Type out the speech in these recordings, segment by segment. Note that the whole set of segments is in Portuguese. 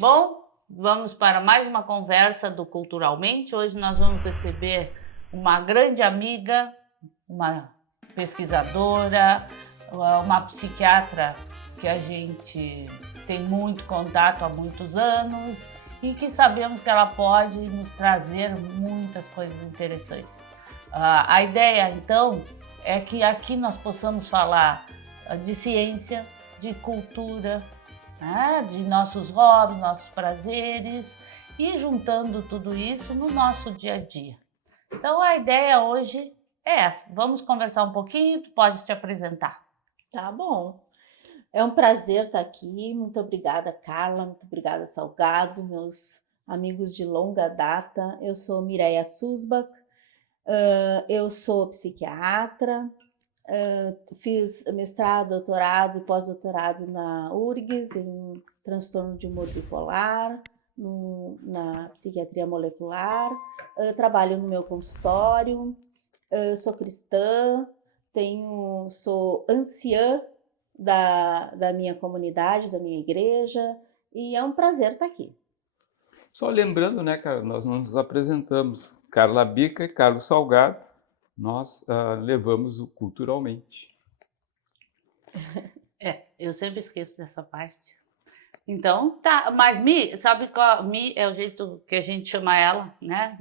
Bom, vamos para mais uma conversa do Culturalmente. Hoje nós vamos receber uma grande amiga, uma pesquisadora, uma psiquiatra que a gente tem muito contato há muitos anos e que sabemos que ela pode nos trazer muitas coisas interessantes. A ideia, então, é que aqui nós possamos falar de ciência, de cultura, de nossos hobbies, nossos prazeres e juntando tudo isso no nosso dia a dia. Então a ideia hoje é essa. Vamos conversar um pouquinho, tu podes te apresentar. Tá bom. É um prazer estar aqui. Muito obrigada, Carla. Muito obrigada, Salgado, meus amigos de longa data. Eu sou Mireia Susbach, eu sou psiquiatra, fiz mestrado, doutorado e pós-doutorado na URGS, em transtorno de humor bipolar, na psiquiatria molecular. Trabalho no meu consultório, sou cristã, sou anciã da minha comunidade, da minha igreja, e é um prazer estar aqui. Só lembrando, né, cara, nós não nos apresentamos. Carla Bica e Carlos Salgado, nós levamos o Culturalmente. Eu sempre esqueço dessa parte. Então, tá, mas Mi, sabe qual? Mi é o jeito que a gente chama ela, né?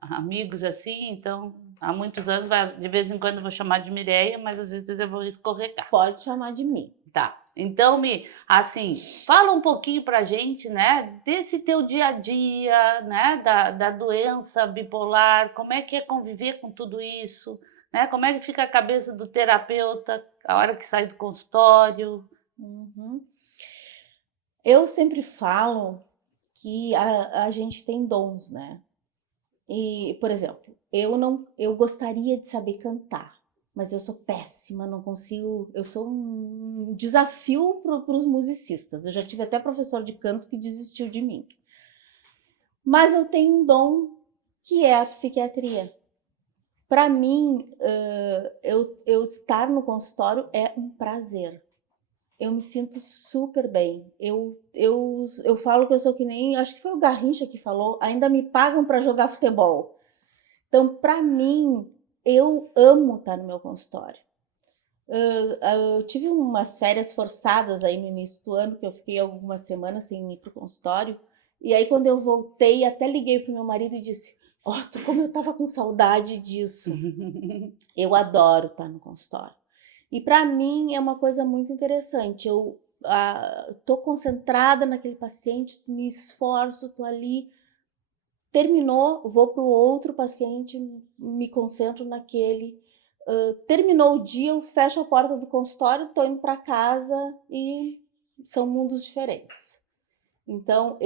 Amigos assim, então, há muitos anos, de vez em quando eu vou chamar de Mireia, mas às vezes eu vou escorregar. Pode chamar de mim. Tá. Então, Mi, assim, fala um pouquinho pra gente, né, desse teu dia a dia, né, da doença bipolar, como é que é conviver com tudo isso, né, como é que fica a cabeça do terapeuta a hora que sai do consultório. Uhum. Eu sempre falo que a gente tem dons, né? E, por exemplo, eu gostaria de saber cantar, mas eu sou péssima, não consigo. Eu sou um desafio para os musicistas. Eu já tive até professor de canto que desistiu de mim. Mas eu tenho um dom que é a psiquiatria. Para mim, eu estar no consultório é um prazer. Eu me sinto super bem. Eu falo que eu sou que nem, acho que foi o Garrincha que falou, ainda me pagam para jogar futebol. Então, para mim, eu amo estar no meu consultório. Eu tive umas férias forçadas aí no início do ano, que eu fiquei algumas semanas sem ir para o consultório. E aí, quando eu voltei, até liguei para o meu marido e disse: como eu estava com saudade disso. Eu adoro estar no consultório. E para mim é uma coisa muito interessante. Eu estou concentrada naquele paciente, me esforço, estou ali. Terminou, vou para o outro paciente, me concentro naquele. Terminou o dia, eu fecho a porta do consultório, estou indo para casa e são mundos diferentes. Então,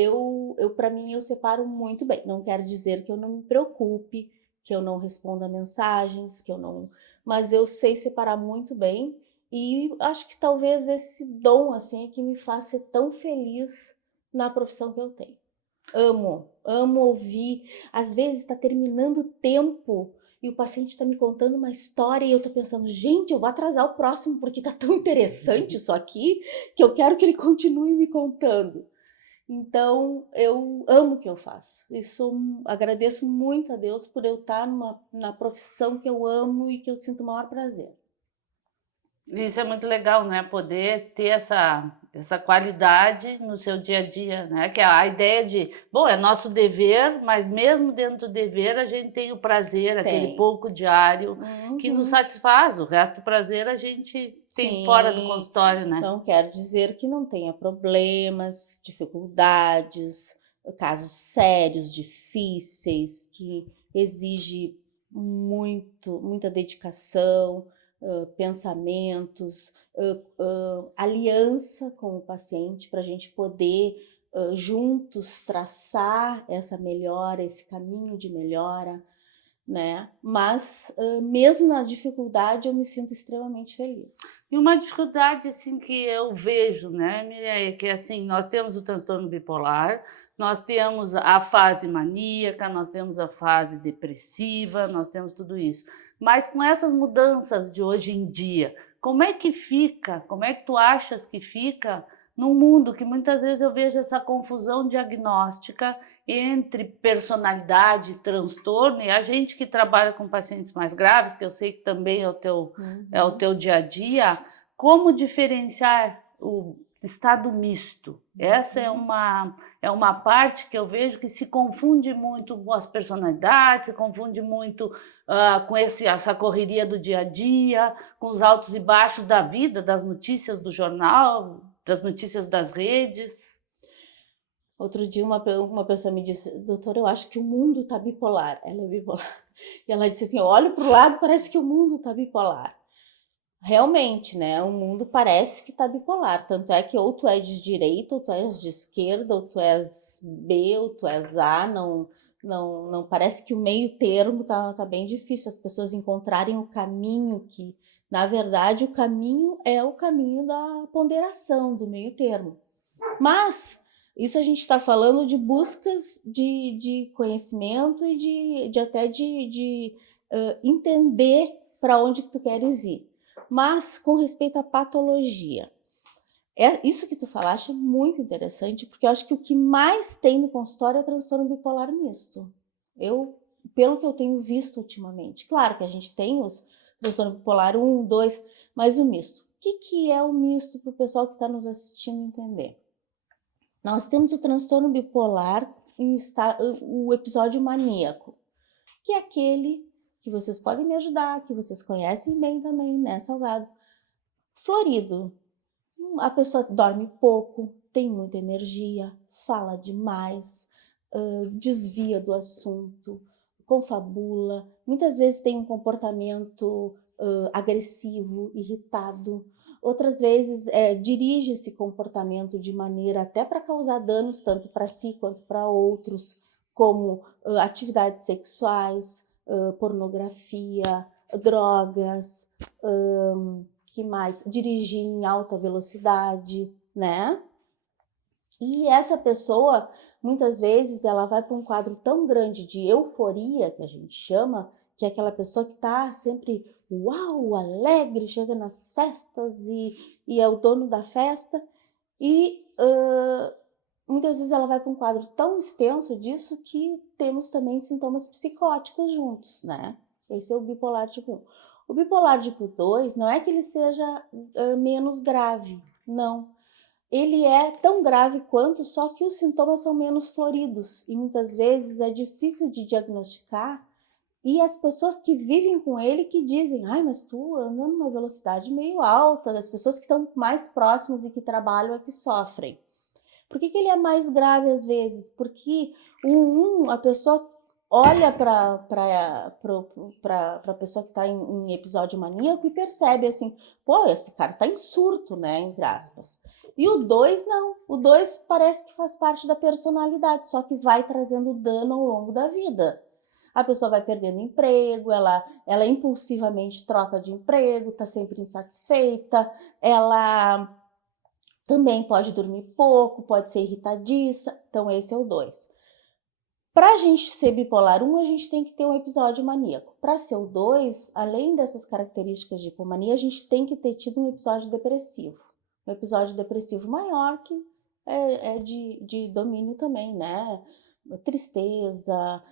para mim, eu separo muito bem. Não quero dizer que eu não me preocupe, que eu não responda mensagens, que eu não... Mas eu sei separar muito bem e acho que talvez esse dom, assim, é que me faz ser tão feliz na profissão que eu tenho. Amo ouvir. Às vezes está terminando o tempo e o paciente está me contando uma história e eu estou pensando, gente, eu vou atrasar o próximo porque está tão interessante isso aqui que eu quero que ele continue me contando. Então, eu amo o que eu faço. Agradeço muito a Deus por eu estar na profissão que eu amo e que eu sinto o maior prazer. Isso é muito legal, né? Poder ter essa qualidade no seu dia a dia, né? Que é a ideia de, bom, é nosso dever, mas mesmo dentro do dever a gente tem o prazer, aquele pouco diário que nos satisfaz. O resto do prazer a gente tem fora do consultório, né? Não quer dizer que não tenha problemas, dificuldades, casos sérios, difíceis, que exige muita dedicação, pensamentos, aliança com o paciente para a gente poder juntos traçar essa melhora, esse caminho de melhora, né? Mas mesmo na dificuldade eu me sinto extremamente feliz. E uma dificuldade assim que eu vejo, né, Mireia, que assim, nós temos o transtorno bipolar, nós temos a fase maníaca, nós temos a fase depressiva, nós temos tudo isso. Mas com essas mudanças de hoje em dia, como é que fica? Como é que tu achas que fica num mundo que muitas vezes eu vejo essa confusão diagnóstica entre personalidade e transtorno, e a gente que trabalha com pacientes mais graves, que eu sei que também é o teu dia a dia, como diferenciar o estado misto? Essa é uma parte que eu vejo que se confunde muito com as personalidades, se confunde muito com essa correria do dia a dia, com os altos e baixos da vida, das notícias do jornal, das notícias das redes. Outro dia uma pessoa me disse, doutora, eu acho que o mundo está bipolar. Ela é bipolar. E ela disse assim, eu olho para o lado, parece que o mundo está bipolar. Realmente, né? O mundo parece que está bipolar. Tanto é que ou tu é de direita, ou tu és de esquerda, ou tu és B, ou tu és A. Não parece que o meio termo tá bem difícil. As pessoas encontrarem o caminho que, na verdade, o caminho é o caminho da ponderação, do meio termo. Mas isso a gente está falando de buscas de conhecimento e até de entender para onde que tu queres ir. Mas com respeito à patologia, isso que tu falaste é muito interessante, porque eu acho que o que mais tem no consultório é transtorno bipolar misto. Pelo que eu tenho visto ultimamente, claro que a gente tem os transtorno bipolar 1, 2, mas o misto. O que é o misto para o pessoal que está nos assistindo entender? Nós temos o transtorno bipolar o episódio maníaco, que é aquele que vocês podem me ajudar, que vocês conhecem bem também, né, Salgado? Florido. A pessoa dorme pouco, tem muita energia, fala demais, desvia do assunto, confabula, muitas vezes tem um comportamento agressivo, irritado. Outras vezes dirige esse comportamento de maneira até para causar danos tanto para si quanto para outros, como atividades sexuais, pornografia, drogas, que mais? Dirigir em alta velocidade, né? E essa pessoa, muitas vezes, ela vai para um quadro tão grande de euforia, que a gente chama, que é aquela pessoa que está sempre, uau, alegre, chega nas festas e é o dono da festa. E muitas vezes ela vai para um quadro tão extenso disso que temos também sintomas psicóticos juntos, né? Esse é o bipolar tipo 1. O bipolar tipo 2 não é que ele seja menos grave, não. Ele é tão grave quanto, só que os sintomas são menos floridos e muitas vezes é difícil de diagnosticar. E as pessoas que vivem com ele que dizem, ai, mas tu anda numa velocidade meio alta, as pessoas que estão mais próximas e que trabalham é que sofrem. Por que ele é mais grave às vezes? Porque a pessoa olha para a pessoa que está em episódio maníaco e percebe assim, pô, esse cara está em surto, né, entre aspas. E o 2 não, o 2 parece que faz parte da personalidade, só que vai trazendo dano ao longo da vida. A pessoa vai perdendo emprego, ela impulsivamente troca de emprego, está sempre insatisfeita, ela também pode dormir pouco, pode ser irritadiça, então esse é o 2. Para a gente ser bipolar 1, a gente tem que ter um episódio maníaco. Para ser o 2, além dessas características de hipomania, a gente tem que ter tido um episódio depressivo. Um episódio depressivo maior que é de domínio também, né? Tristeza,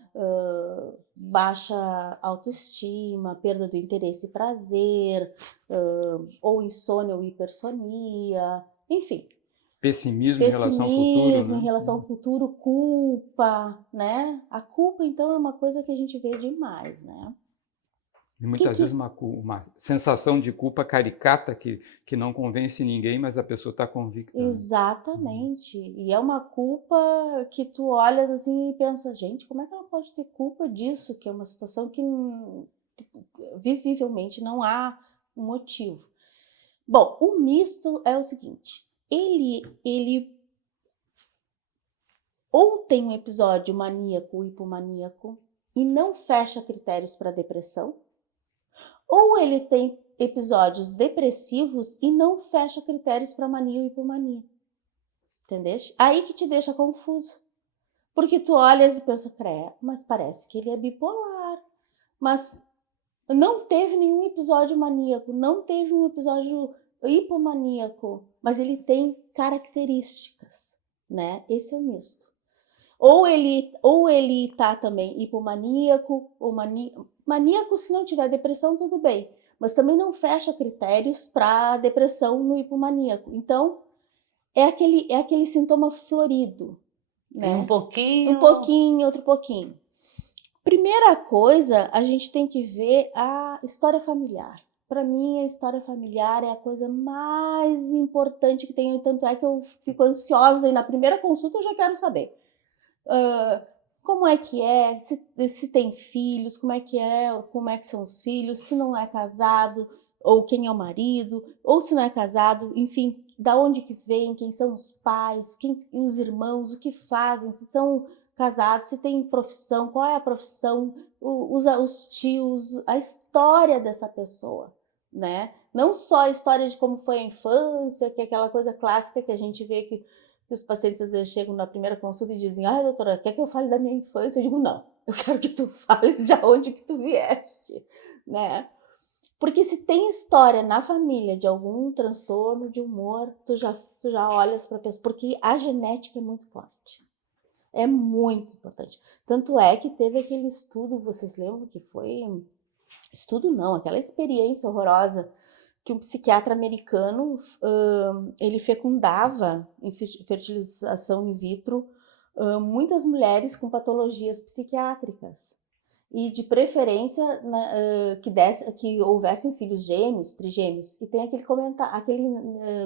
baixa autoestima, perda do interesse e prazer, ou insônia ou hipersonia, enfim. Pessimismo em relação ao futuro, né? Em relação ao futuro, culpa, né? A culpa, então, é uma coisa que a gente vê demais, né? E muitas vezes uma sensação de culpa caricata que não convence ninguém, mas a pessoa está convicta. Exatamente. E é uma culpa que tu olhas assim e pensa, gente, como é que ela pode ter culpa disso? Que é uma situação que visivelmente não há um motivo. Bom, o misto é o seguinte, ele ou tem um episódio maníaco ou hipomaníaco e não fecha critérios para depressão, ou ele tem episódios depressivos e não fecha critérios para mania ou hipomania. Entendeu? Aí que te deixa confuso. Porque tu olhas e pensa, mas parece que ele é bipolar. Mas não teve nenhum episódio maníaco, não teve um episódio hipomaníaco. mas ele tem características, né? Esse é o misto. Ou ele tá também hipomaníaco, ou maníaco, se não tiver depressão, tudo bem. Mas também não fecha critérios para depressão no hipomaníaco. Então, é aquele sintoma florido, né? Tem um pouquinho. Um pouquinho, outro pouquinho. Primeira coisa, a gente tem que ver a história familiar. Para mim, a história familiar é a coisa mais importante que tem. Tanto é que eu fico ansiosa e na primeira consulta eu já quero saber. Como é que é, se tem filhos, como é que são os filhos, se não é casado, ou quem é o marido, ou se não é casado, enfim, da onde que vem, quem são os pais, os irmãos, o que fazem, se são casados, se tem profissão, qual é a profissão, os tios, a história dessa pessoa, né? Não só a história de como foi a infância, que é aquela coisa clássica que a gente vê que os pacientes às vezes chegam na primeira consulta e dizem: ah, doutora, quer que eu fale da minha infância? Eu digo: não, eu quero que tu fales de onde que tu vieste, né? Porque se tem história na família de algum transtorno de humor, tu já olhas para a pessoa, porque a genética é muito forte. É muito importante. Tanto é que teve aquele estudo, vocês lembram que foi... Estudo não, aquela experiência horrorosa que um psiquiatra americano, ele fecundava em fertilização in vitro muitas mulheres com patologias psiquiátricas. E de preferência que houvessem filhos gêmeos, trigêmeos. E tem aquele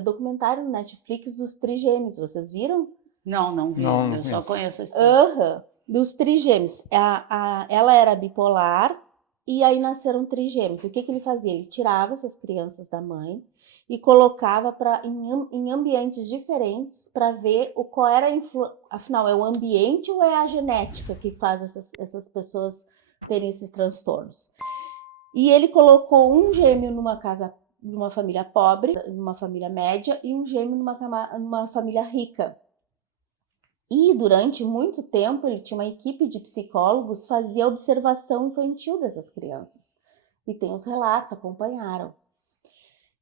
documentário no Netflix dos trigêmeos, vocês viram? Não vi, Não eu só conheço. conheço a história. Dos trigêmeos. Ela era bipolar e aí nasceram trigêmeos. E o que ele fazia? Ele tirava essas crianças da mãe e colocava em ambientes diferentes para ver qual era afinal, é o ambiente ou é a genética que faz essas pessoas terem esses transtornos. E ele colocou um gêmeo numa família pobre, numa família média, e um gêmeo numa família rica. E durante muito tempo ele tinha uma equipe de psicólogos que fazia observação infantil dessas crianças. E tem os relatos, acompanharam. O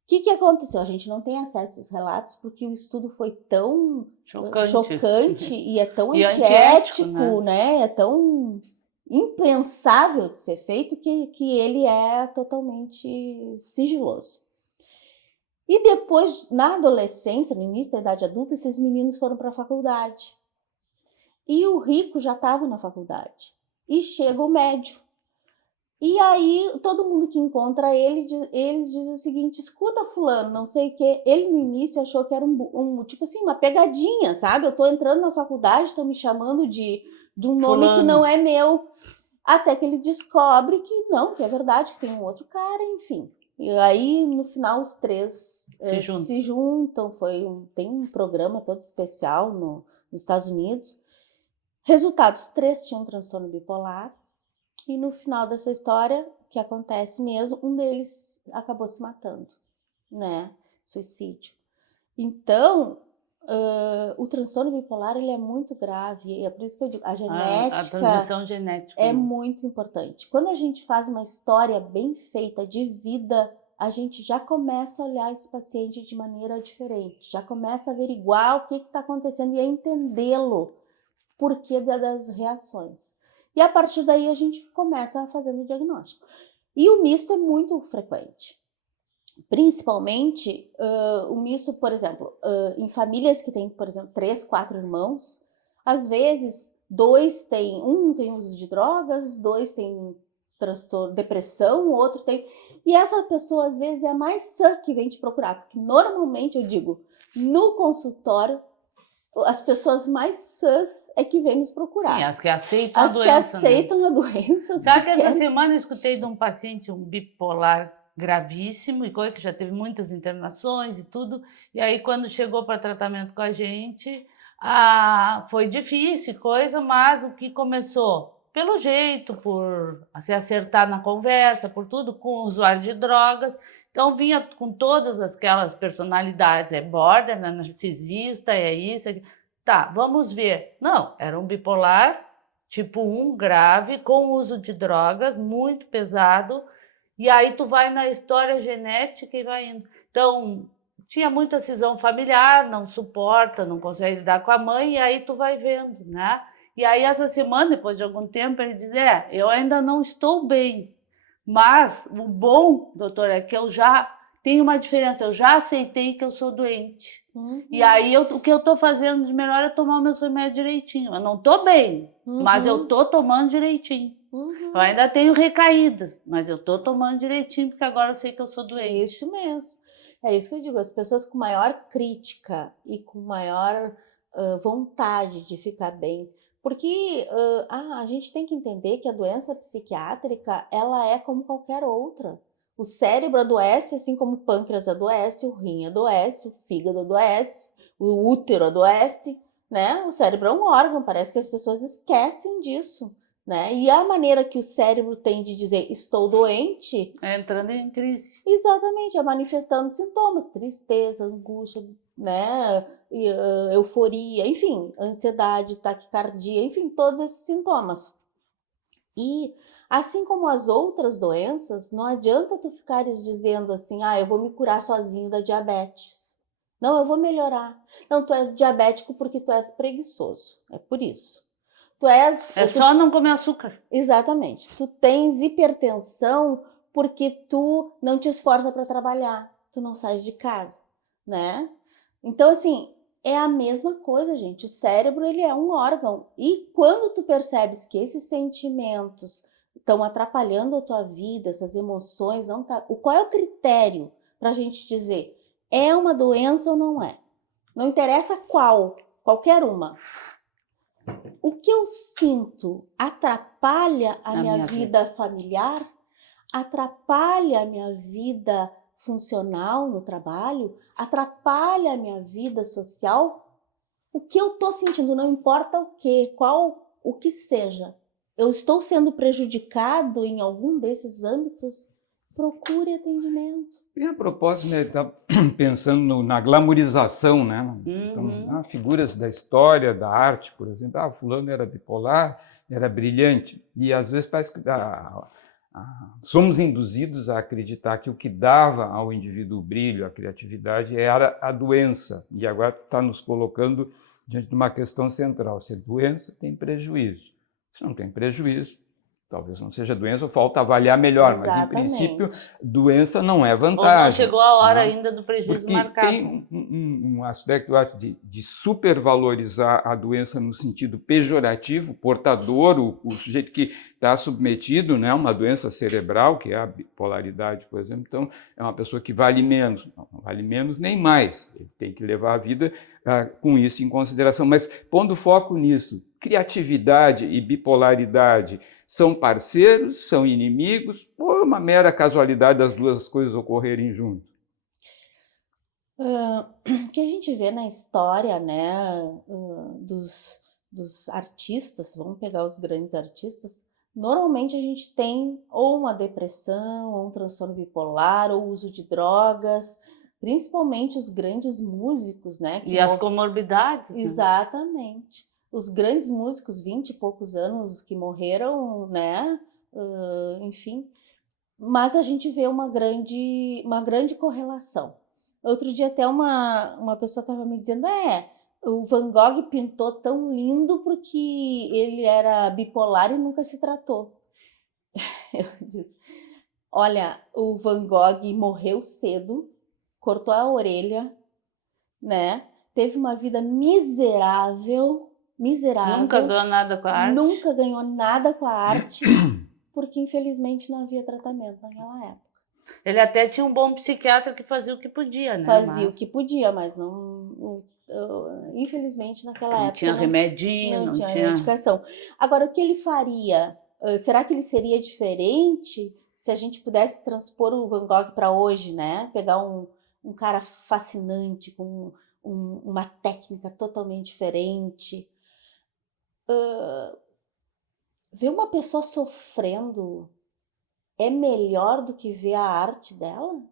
que aconteceu? A gente não tem acesso a esses relatos porque o estudo foi tão chocante e é tão antiético, né? É tão impensável de ser feito que ele é totalmente sigiloso. E depois, na adolescência, no início da idade adulta, esses meninos foram para a faculdade. E o rico já estava na faculdade. E chega o médio. E aí, todo mundo que encontra eles diz o seguinte: escuta fulano, não sei o quê. Ele no início achou que era tipo assim, uma pegadinha, sabe? Eu tô entrando na faculdade, estão me chamando de um nome que não é meu. Até que ele descobre que não, que é verdade, que tem um outro cara, enfim. E aí, no final, os três se juntam. Tem um programa todo especial nos Estados Unidos. Resultado, os três tinham transtorno bipolar. E no final dessa história, que acontece mesmo, um deles acabou se matando, né? Suicídio. Então, o transtorno bipolar ele é muito grave, e é por isso que eu digo, a genética, a transmissão genética é muito importante. Quando a gente faz uma história bem feita de vida, a gente já começa a olhar esse paciente de maneira diferente, já começa a averiguar o que está acontecendo e a entendê-lo, porquê das reações. E a partir daí a gente começa a fazer o diagnóstico. E o misto é muito frequente. Principalmente o misto, por exemplo, em famílias que tem, por exemplo, 3, 4 irmãos, às vezes um tem uso de drogas, 2 tem transtorno, depressão, o outro tem... E essa pessoa, às vezes, é a mais sã que vem te procurar, porque normalmente, eu digo, no consultório, as pessoas mais sãs é que vêm nos procurar. Sim, as que aceitam a doença. As que aceitam a doença. Sabe que essa semana eu escutei de um paciente, um bipolar gravíssimo, e coisa que já teve muitas internações e tudo, e aí quando chegou para tratamento com a gente, foi difícil coisa, mas o que começou? Pelo jeito, por se acertar na conversa, por tudo, com o usuário de drogas. Então vinha com todas aquelas personalidades, é border, é narcisista, é isso, tá, vamos ver. Não, era um bipolar tipo 1 grave, com uso de drogas, muito pesado, e aí tu vai na história genética e vai indo. Então, tinha muita cisão familiar, não suporta, não consegue lidar com a mãe, e aí tu vai vendo, né? E aí essa semana, depois de algum tempo, ele diz, eu ainda não estou bem, mas o bom, doutor, é que eu já tenho uma diferença, eu já aceitei que eu sou doente. E aí o que eu estou fazendo de melhor é tomar meus remédios direitinho. Eu não estou bem, mas eu estou tomando direitinho. Eu ainda tenho recaídas, mas eu estou tomando direitinho, porque agora eu sei que eu sou doente. Isso mesmo. É isso que eu digo, as pessoas com maior crítica e com maior vontade de ficar bem. Porque a gente tem que entender que a doença psiquiátrica, ela é como qualquer outra. O cérebro adoece, assim como o pâncreas adoece, o rim adoece, o fígado adoece, o útero adoece, né? O cérebro é um órgão, parece que as pessoas esquecem disso, né? E a maneira que o cérebro tem de dizer estou doente... É entrando em crise. Exatamente, é manifestando sintomas, tristeza, angústia, né? Euforia, enfim, ansiedade, taquicardia, enfim, todos esses sintomas. E assim como as outras doenças, não adianta tu ficares dizendo assim, eu vou me curar sozinho da diabetes. Não, eu vou melhorar. Não, tu é diabético porque tu és preguiçoso, é por isso. Só não comer açúcar. Exatamente. Tu tens hipertensão porque tu não te esforça para trabalhar, tu não sais de casa, né? Então, assim, é a mesma coisa, gente. O cérebro, ele é um órgão. E quando tu percebes que esses sentimentos estão atrapalhando a tua vida, essas emoções, não tá... Qual é o critério para a gente dizer é uma doença ou não é? Não interessa qual, qualquer uma. O que eu sinto atrapalha a minha vida familiar, atrapalha a minha vida funcional no trabalho, atrapalha a minha vida social. O que eu estou sentindo, não importa o que, o que seja. Eu estou sendo prejudicado em algum desses âmbitos? Procure atendimento. E a propósito, né, tá pensando na glamorização, né? Então, figuras da história, da arte, por exemplo, fulano era bipolar, era brilhante, e às vezes parece que somos induzidos a acreditar que o que dava ao indivíduo o brilho, a criatividade, era a doença, e agora está nos colocando diante de uma questão central: se é doença, tem prejuízo. Se não tem prejuízo, talvez não seja doença, ou falta avaliar melhor. Exatamente. Mas, em princípio, doença não é vantagem. Ou não chegou a hora ainda do prejuízo marcado. Tem um aspecto de supervalorizar a doença no sentido pejorativo, portador, o sujeito que está submetido, né, a uma doença cerebral, que é a bipolaridade, por exemplo. Então, é uma pessoa que vale menos. Não vale menos nem mais. Ele tem que levar a vida com isso em consideração. Mas, pondo foco nisso, criatividade e bipolaridade são parceiros, são inimigos, ou uma mera casualidade das duas coisas ocorrerem juntos? O que a gente vê na história, né, dos artistas, vamos pegar os grandes artistas, normalmente a gente tem ou uma depressão, ou um transtorno bipolar, ou uso de drogas, principalmente os grandes músicos, né? E as comorbidades. Exatamente. Né? Os grandes músicos, 20 e poucos anos, que morreram, né? Enfim. Mas a gente vê uma grande correlação. Outro dia até uma pessoa estava me dizendo, o Van Gogh pintou tão lindo porque ele era bipolar e nunca se tratou. Eu disse, olha, o Van Gogh morreu cedo, cortou a orelha, né? Teve uma vida miserável. Nunca ganhou nada com a arte. Nunca ganhou nada com a arte, porque infelizmente não havia tratamento naquela época. Ele até tinha um bom psiquiatra que fazia o que podia, né? Fazia o que podia, mas infelizmente naquela época tinha remedinho, não tinha medicação. Agora, o que ele faria? Será que ele seria diferente se a gente pudesse transpor o Van Gogh para hoje, né? Pegar um cara fascinante, com uma técnica totalmente diferente. Ver uma pessoa sofrendo é melhor do que ver a arte dela?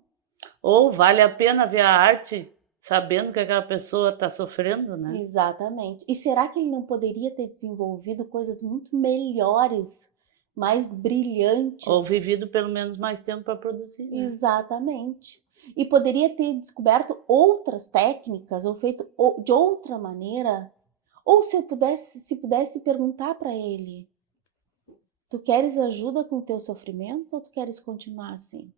Ou vale a pena ver a arte sabendo que aquela pessoa está sofrendo, né? Exatamente. E será que ele não poderia ter desenvolvido coisas muito melhores, mais brilhantes? Ou vivido pelo menos mais tempo para produzir. Né? Exatamente. E poderia ter descoberto outras técnicas ou feito de outra maneira. Ou se pudesse perguntar para ele: tu queres ajuda com o teu sofrimento ou tu queres continuar assim?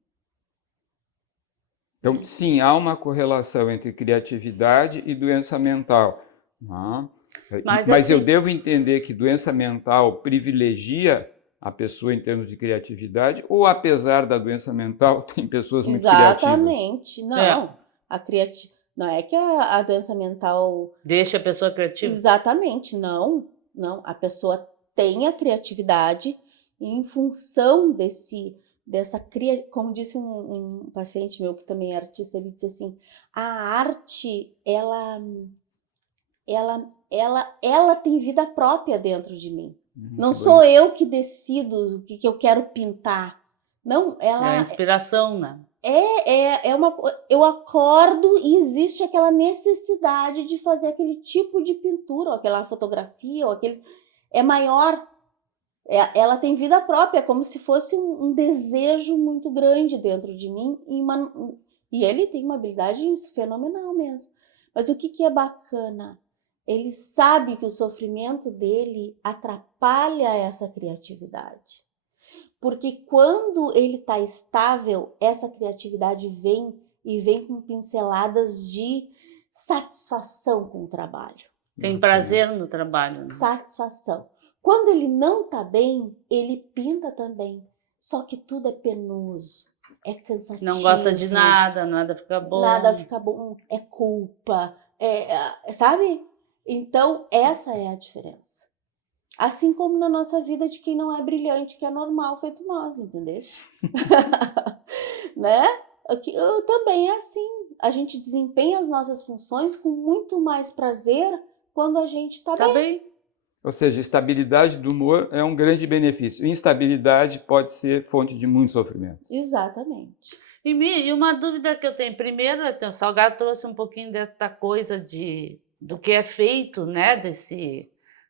Então, sim, há uma correlação entre criatividade e doença mental. Né? Mas, Mas eu assim, devo entender que doença mental privilegia a pessoa em termos de criatividade, ou apesar da doença mental, tem pessoas muito criativas? Exatamente. Não, não é que a doença mental. deixa a pessoa criativa. Exatamente, não. A pessoa tem a criatividade em função dessa como disse um paciente meu que também é artista, ele disse assim: a arte, ela tem vida própria dentro de mim. Não sou eu que decido o que eu quero pintar. Não, É a inspiração, né? eu acordo e existe aquela necessidade de fazer aquele tipo de pintura, ou aquela fotografia, ou aquele é maior. Ela tem vida própria, como se fosse um desejo muito grande dentro de mim, e ele tem uma habilidade fenomenal mesmo. Mas o que é bacana? Ele sabe que o sofrimento dele atrapalha essa criatividade. Porque quando ele está estável, essa criatividade vem com pinceladas de satisfação com o trabalho. Tem prazer no trabalho. Né? Satisfação. Quando ele não está bem, ele pinta também. Só que tudo é penoso, é cansativo. Não gosta de nada, nada fica bom. Nada fica bom, é culpa, sabe? Então, essa é a diferença. Assim como na nossa vida de quem não é brilhante, que é normal, feito nós, entendeu? Né? Também é assim. A gente desempenha as nossas funções com muito mais prazer quando a gente está bem. Ou seja, estabilidade do humor é um grande benefício. Instabilidade pode ser fonte de muito sofrimento. Exatamente. E uma dúvida que eu tenho. Primeiro, o Salgado trouxe um pouquinho desta coisa do que é feito, né?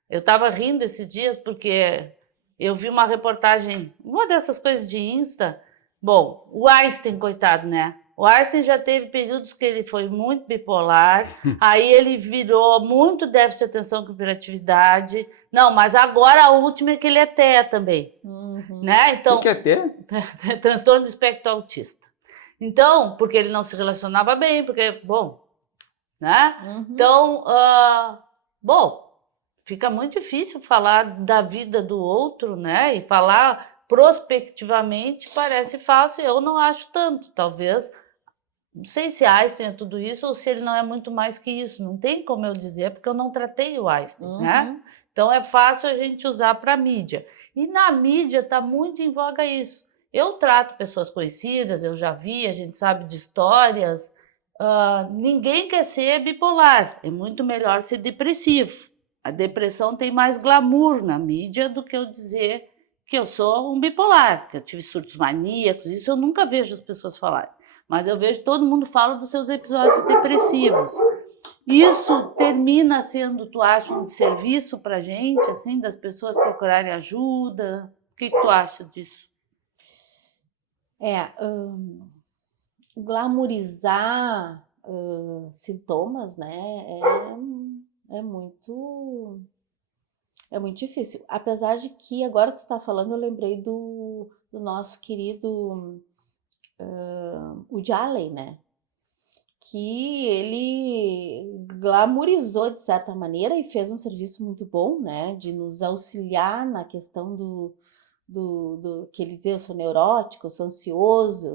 Eu estava rindo esses dias porque eu vi uma reportagem, uma dessas coisas de Insta. Bom, o Einstein, coitado, né? O Einstein já teve períodos que ele foi muito bipolar, aí ele virou muito déficit de atenção com hiperatividade. Não, mas agora a última é que ele é TEA também, né? Então, O que é TEA? Transtorno do espectro autista. Então, porque ele não se relacionava bem, porque, bom, né? Então, fica muito difícil falar da vida do outro, né? E falar prospectivamente parece fácil, eu não acho tanto, talvez. Não sei se Einstein é tudo isso ou se ele não é muito mais que isso. Não tem como eu dizer, porque eu não tratei o Einstein, né? Então é fácil a gente usar para a mídia. E na mídia está muito em voga isso. Eu trato pessoas conhecidas, eu já vi, a gente sabe de histórias. Ninguém quer ser bipolar, é muito melhor ser depressivo. A depressão tem mais glamour na mídia do que eu dizer que eu sou um bipolar, que eu tive surtos maníacos, isso eu nunca vejo as pessoas falarem. Mas eu vejo todo mundo fala dos seus episódios depressivos. Isso termina sendo, tu acha, um serviço para a gente, assim, das pessoas procurarem ajuda? O que tu acha disso? Glamourizar sintomas, né, é muito difícil. Apesar de que, agora que tu está falando, eu lembrei do nosso querido Woody Allen, né? Que ele glamourizou de certa maneira e fez um serviço muito bom, né? De nos auxiliar na questão do que ele dizia: eu sou neurótico, eu sou ansioso,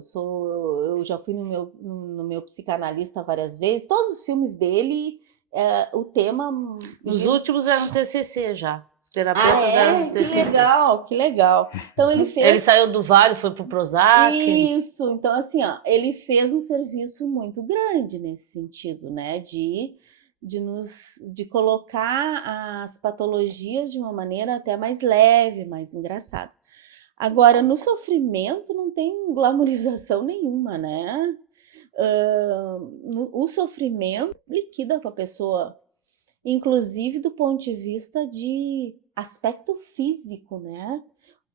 eu já fui no meu psicanalista várias vezes. Todos os filmes dele, o tema... Os últimos eram TCC já. Os terapeutas eram TCC. Que legal. Então ele fez... Ele saiu do Vale, foi pro Prozac. Isso, então assim, ele fez um serviço muito grande nesse sentido, né? De colocar as patologias de uma maneira até mais leve, mais engraçada. Agora, no sofrimento não tem glamourização nenhuma, né? O sofrimento liquida com a pessoa, inclusive do ponto de vista de aspecto físico, né?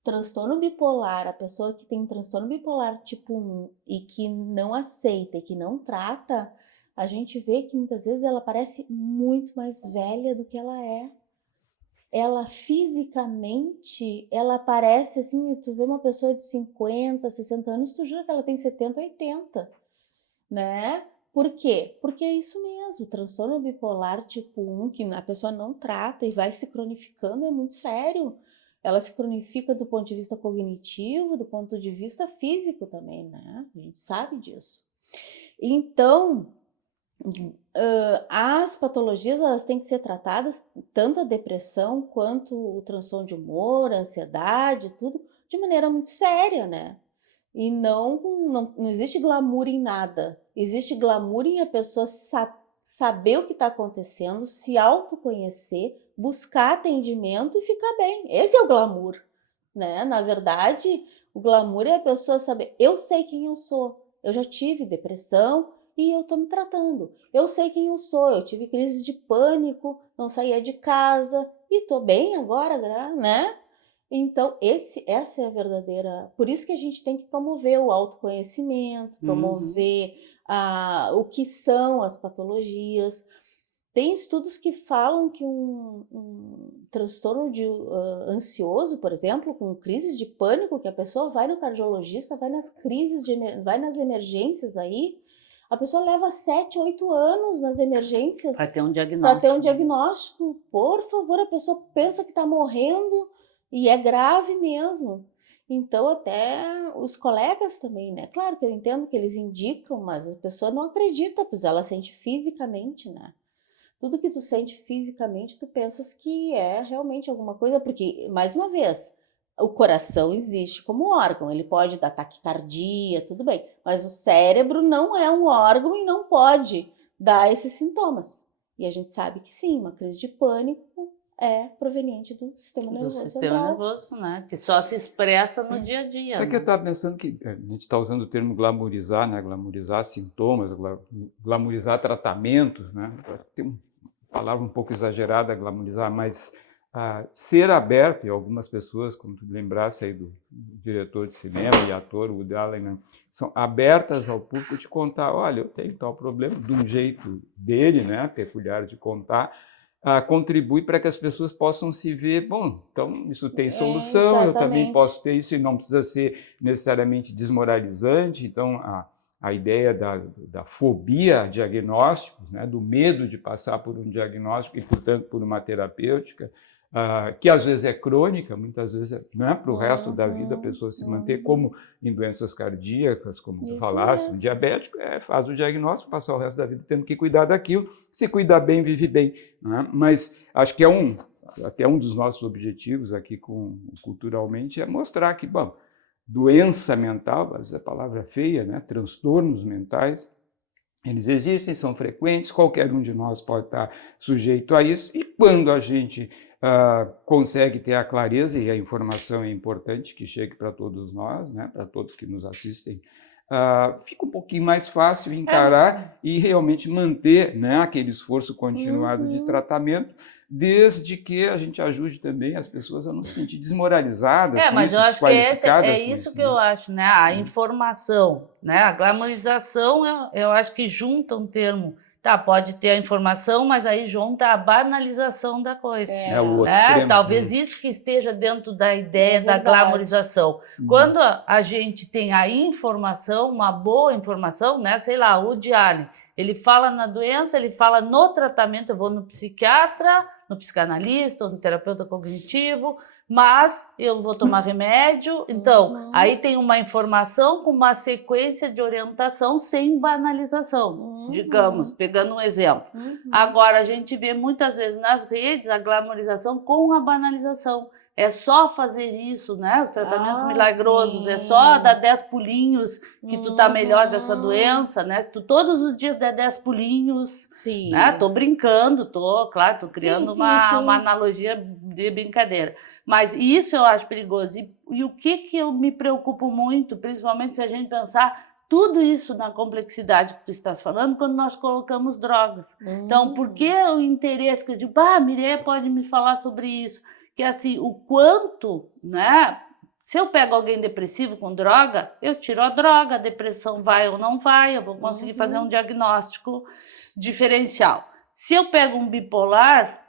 transtorno bipolar, a pessoa que tem transtorno bipolar tipo 1 e que não aceita e que não trata, a gente vê que muitas vezes ela parece muito mais velha do que ela é. Ela fisicamente, ela parece assim, tu vê uma pessoa de 50, 60 anos, tu jura que ela tem 70, 80, né? Por quê? Porque é isso mesmo, o transtorno bipolar tipo 1, que a pessoa não trata e vai se cronificando, é muito sério. Ela se cronifica do ponto de vista cognitivo, do ponto de vista físico também, né? A gente sabe disso. Então, as patologias, elas têm que ser tratadas, tanto a depressão quanto o transtorno de humor, a ansiedade, tudo, de maneira muito séria, né? E não existe glamour em nada. Existe glamour em a pessoa saber o que está acontecendo, se autoconhecer, buscar atendimento e ficar bem. Esse é o glamour, né? Na verdade, o glamour é a pessoa saber, eu sei quem eu sou, eu já tive depressão e eu estou me tratando. Eu sei quem eu sou, eu tive crises de pânico, não saía de casa e estou bem agora, né? Então, essa é a verdadeira... Por isso que a gente tem que promover o autoconhecimento, promover o que são as patologias. Tem estudos que falam que um transtorno ansioso, por exemplo, com crises de pânico, que a pessoa vai no cardiologista, vai nas emergências aí, a pessoa leva 7, 8 anos nas emergências para ter um diagnóstico. Para ter um diagnóstico. Por favor, a pessoa pensa que está morrendo e é grave mesmo. Então, até os colegas também, né? Claro que eu entendo que eles indicam, mas a pessoa não acredita, pois ela sente fisicamente, né? Tudo que tu sente fisicamente, tu pensas que é realmente alguma coisa, porque, mais uma vez, o coração existe como órgão, ele pode dar taquicardia, tudo bem, mas o cérebro não é um órgão e não pode dar esses sintomas. E a gente sabe que sim, uma crise de pânico é proveniente do sistema nervoso central. Do sistema nervoso, né? Que só se expressa no dia a dia. Só que eu estava pensando que a gente está usando o termo glamourizar, né? Glamourizar sintomas, glamourizar tratamentos, né? Tem uma palavra um pouco exagerada, glamourizar, mas ser aberto, e algumas pessoas, como tu lembrasse aí do diretor de cinema e ator, o Woody Allen, né, são abertas ao público de contar, olha, eu tenho tal problema, de um jeito dele, né, peculiar de contar, contribui para que as pessoas possam se ver, bom, então isso tem solução, eu também posso ter isso, e não precisa ser necessariamente desmoralizante. Então a ideia da fobia a diagnósticos, né, do medo de passar por um diagnóstico e, portanto, por uma terapêutica, que às vezes é crônica, muitas vezes não é para o resto da vida a pessoa se manter, como em doenças cardíacas, como tu falaste, o diabético faz o diagnóstico, passar o resto da vida tendo que cuidar daquilo, se cuidar bem, vive bem, né? Mas acho que até um dos nossos objetivos aqui culturalmente é mostrar que, bom, doença mental, essa palavra feia, né? Transtornos mentais, eles existem, são frequentes, qualquer um de nós pode estar sujeito a isso, e quando a gente consegue ter a clareza, e a informação é importante que chegue para todos nós, né, para todos que nos assistem, fica um pouquinho mais fácil encarar e realmente manter, né, aquele esforço continuado de tratamento, desde que a gente ajude também as pessoas a não se sentir desmoralizadas, mas eu acho que é isso que eu acho, né? A informação, né? A glamorização, eu acho que junta um termo. Tá, pode ter a informação, mas aí junta a banalização da coisa. O outro extremo. Talvez isso que esteja dentro da ideia da glamorização. Quando a gente tem a informação, uma boa informação, né? Sei lá, o Woody Allen, ele fala na doença, ele fala no tratamento, eu vou no psiquiatra, no psicanalista, ou no terapeuta cognitivo, mas eu vou tomar remédio. Então, aí tem uma informação com uma sequência de orientação sem banalização, digamos, pegando um exemplo. Agora, a gente vê muitas vezes nas redes a glamorização com a banalização. É só fazer isso, né? Os tratamentos milagrosos, é só dar 10 pulinhos que tu tá melhor dessa doença, né? Se tu todos os dias der 10 pulinhos, né? Tô brincando, tô criando uma analogia de brincadeira. Mas isso eu acho perigoso. E o que eu me preocupo muito, principalmente se a gente pensar tudo isso na complexidade que tu estás falando, quando nós colocamos drogas. Então, por que o interesse que eu digo, Mireia pode me falar sobre isso? Que assim, o quanto, né, Se eu pego alguém depressivo com droga, eu tiro a droga, a depressão vai ou não vai, eu vou conseguir fazer um diagnóstico diferencial. Se eu pego um bipolar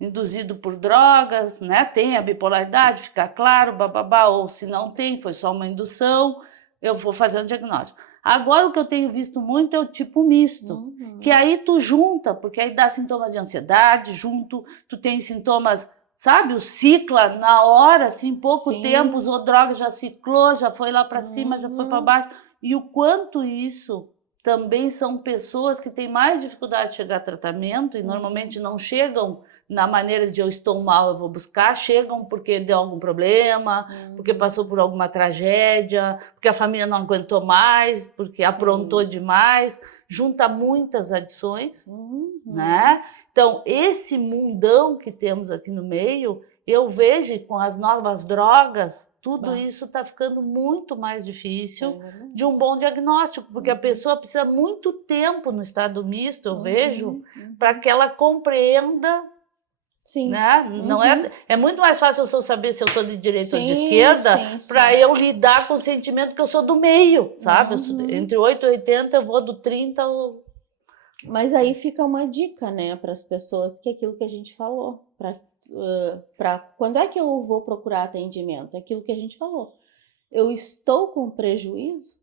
induzido por drogas, né, tem a bipolaridade, fica claro, bababá, ou se não tem, foi só uma indução, eu vou fazer um diagnóstico. Agora o que eu tenho visto muito é o tipo misto, que aí tu junta, porque aí dá sintomas de ansiedade junto, tu tem sintomas, sabe, o cicla na hora, assim, pouco tempo, usou droga, já ciclou, já foi lá para cima, já foi para baixo, e o quanto isso também são pessoas que têm mais dificuldade de chegar a tratamento e normalmente não chegam na maneira de eu estou mal, eu vou buscar, chegam porque deu algum problema, porque passou por alguma tragédia, porque a família não aguentou mais, porque aprontou demais, junta muitas adições, né? Então, esse mundão que temos aqui no meio, eu vejo com as novas drogas, tudo isso está ficando muito mais difícil de um bom diagnóstico, porque a pessoa precisa muito tempo no estado misto, eu vejo, para que ela compreenda. Sim. Né? Não é muito mais fácil eu saber se eu sou de direita ou de esquerda para eu lidar com o sentimento que eu sou do meio, sabe? Entre 8 e 80 eu vou do 30 ao... Mas aí fica uma dica, né, para as pessoas, que é aquilo que a gente falou, para quando é que eu vou procurar atendimento? É aquilo que a gente falou. Eu estou com prejuízo?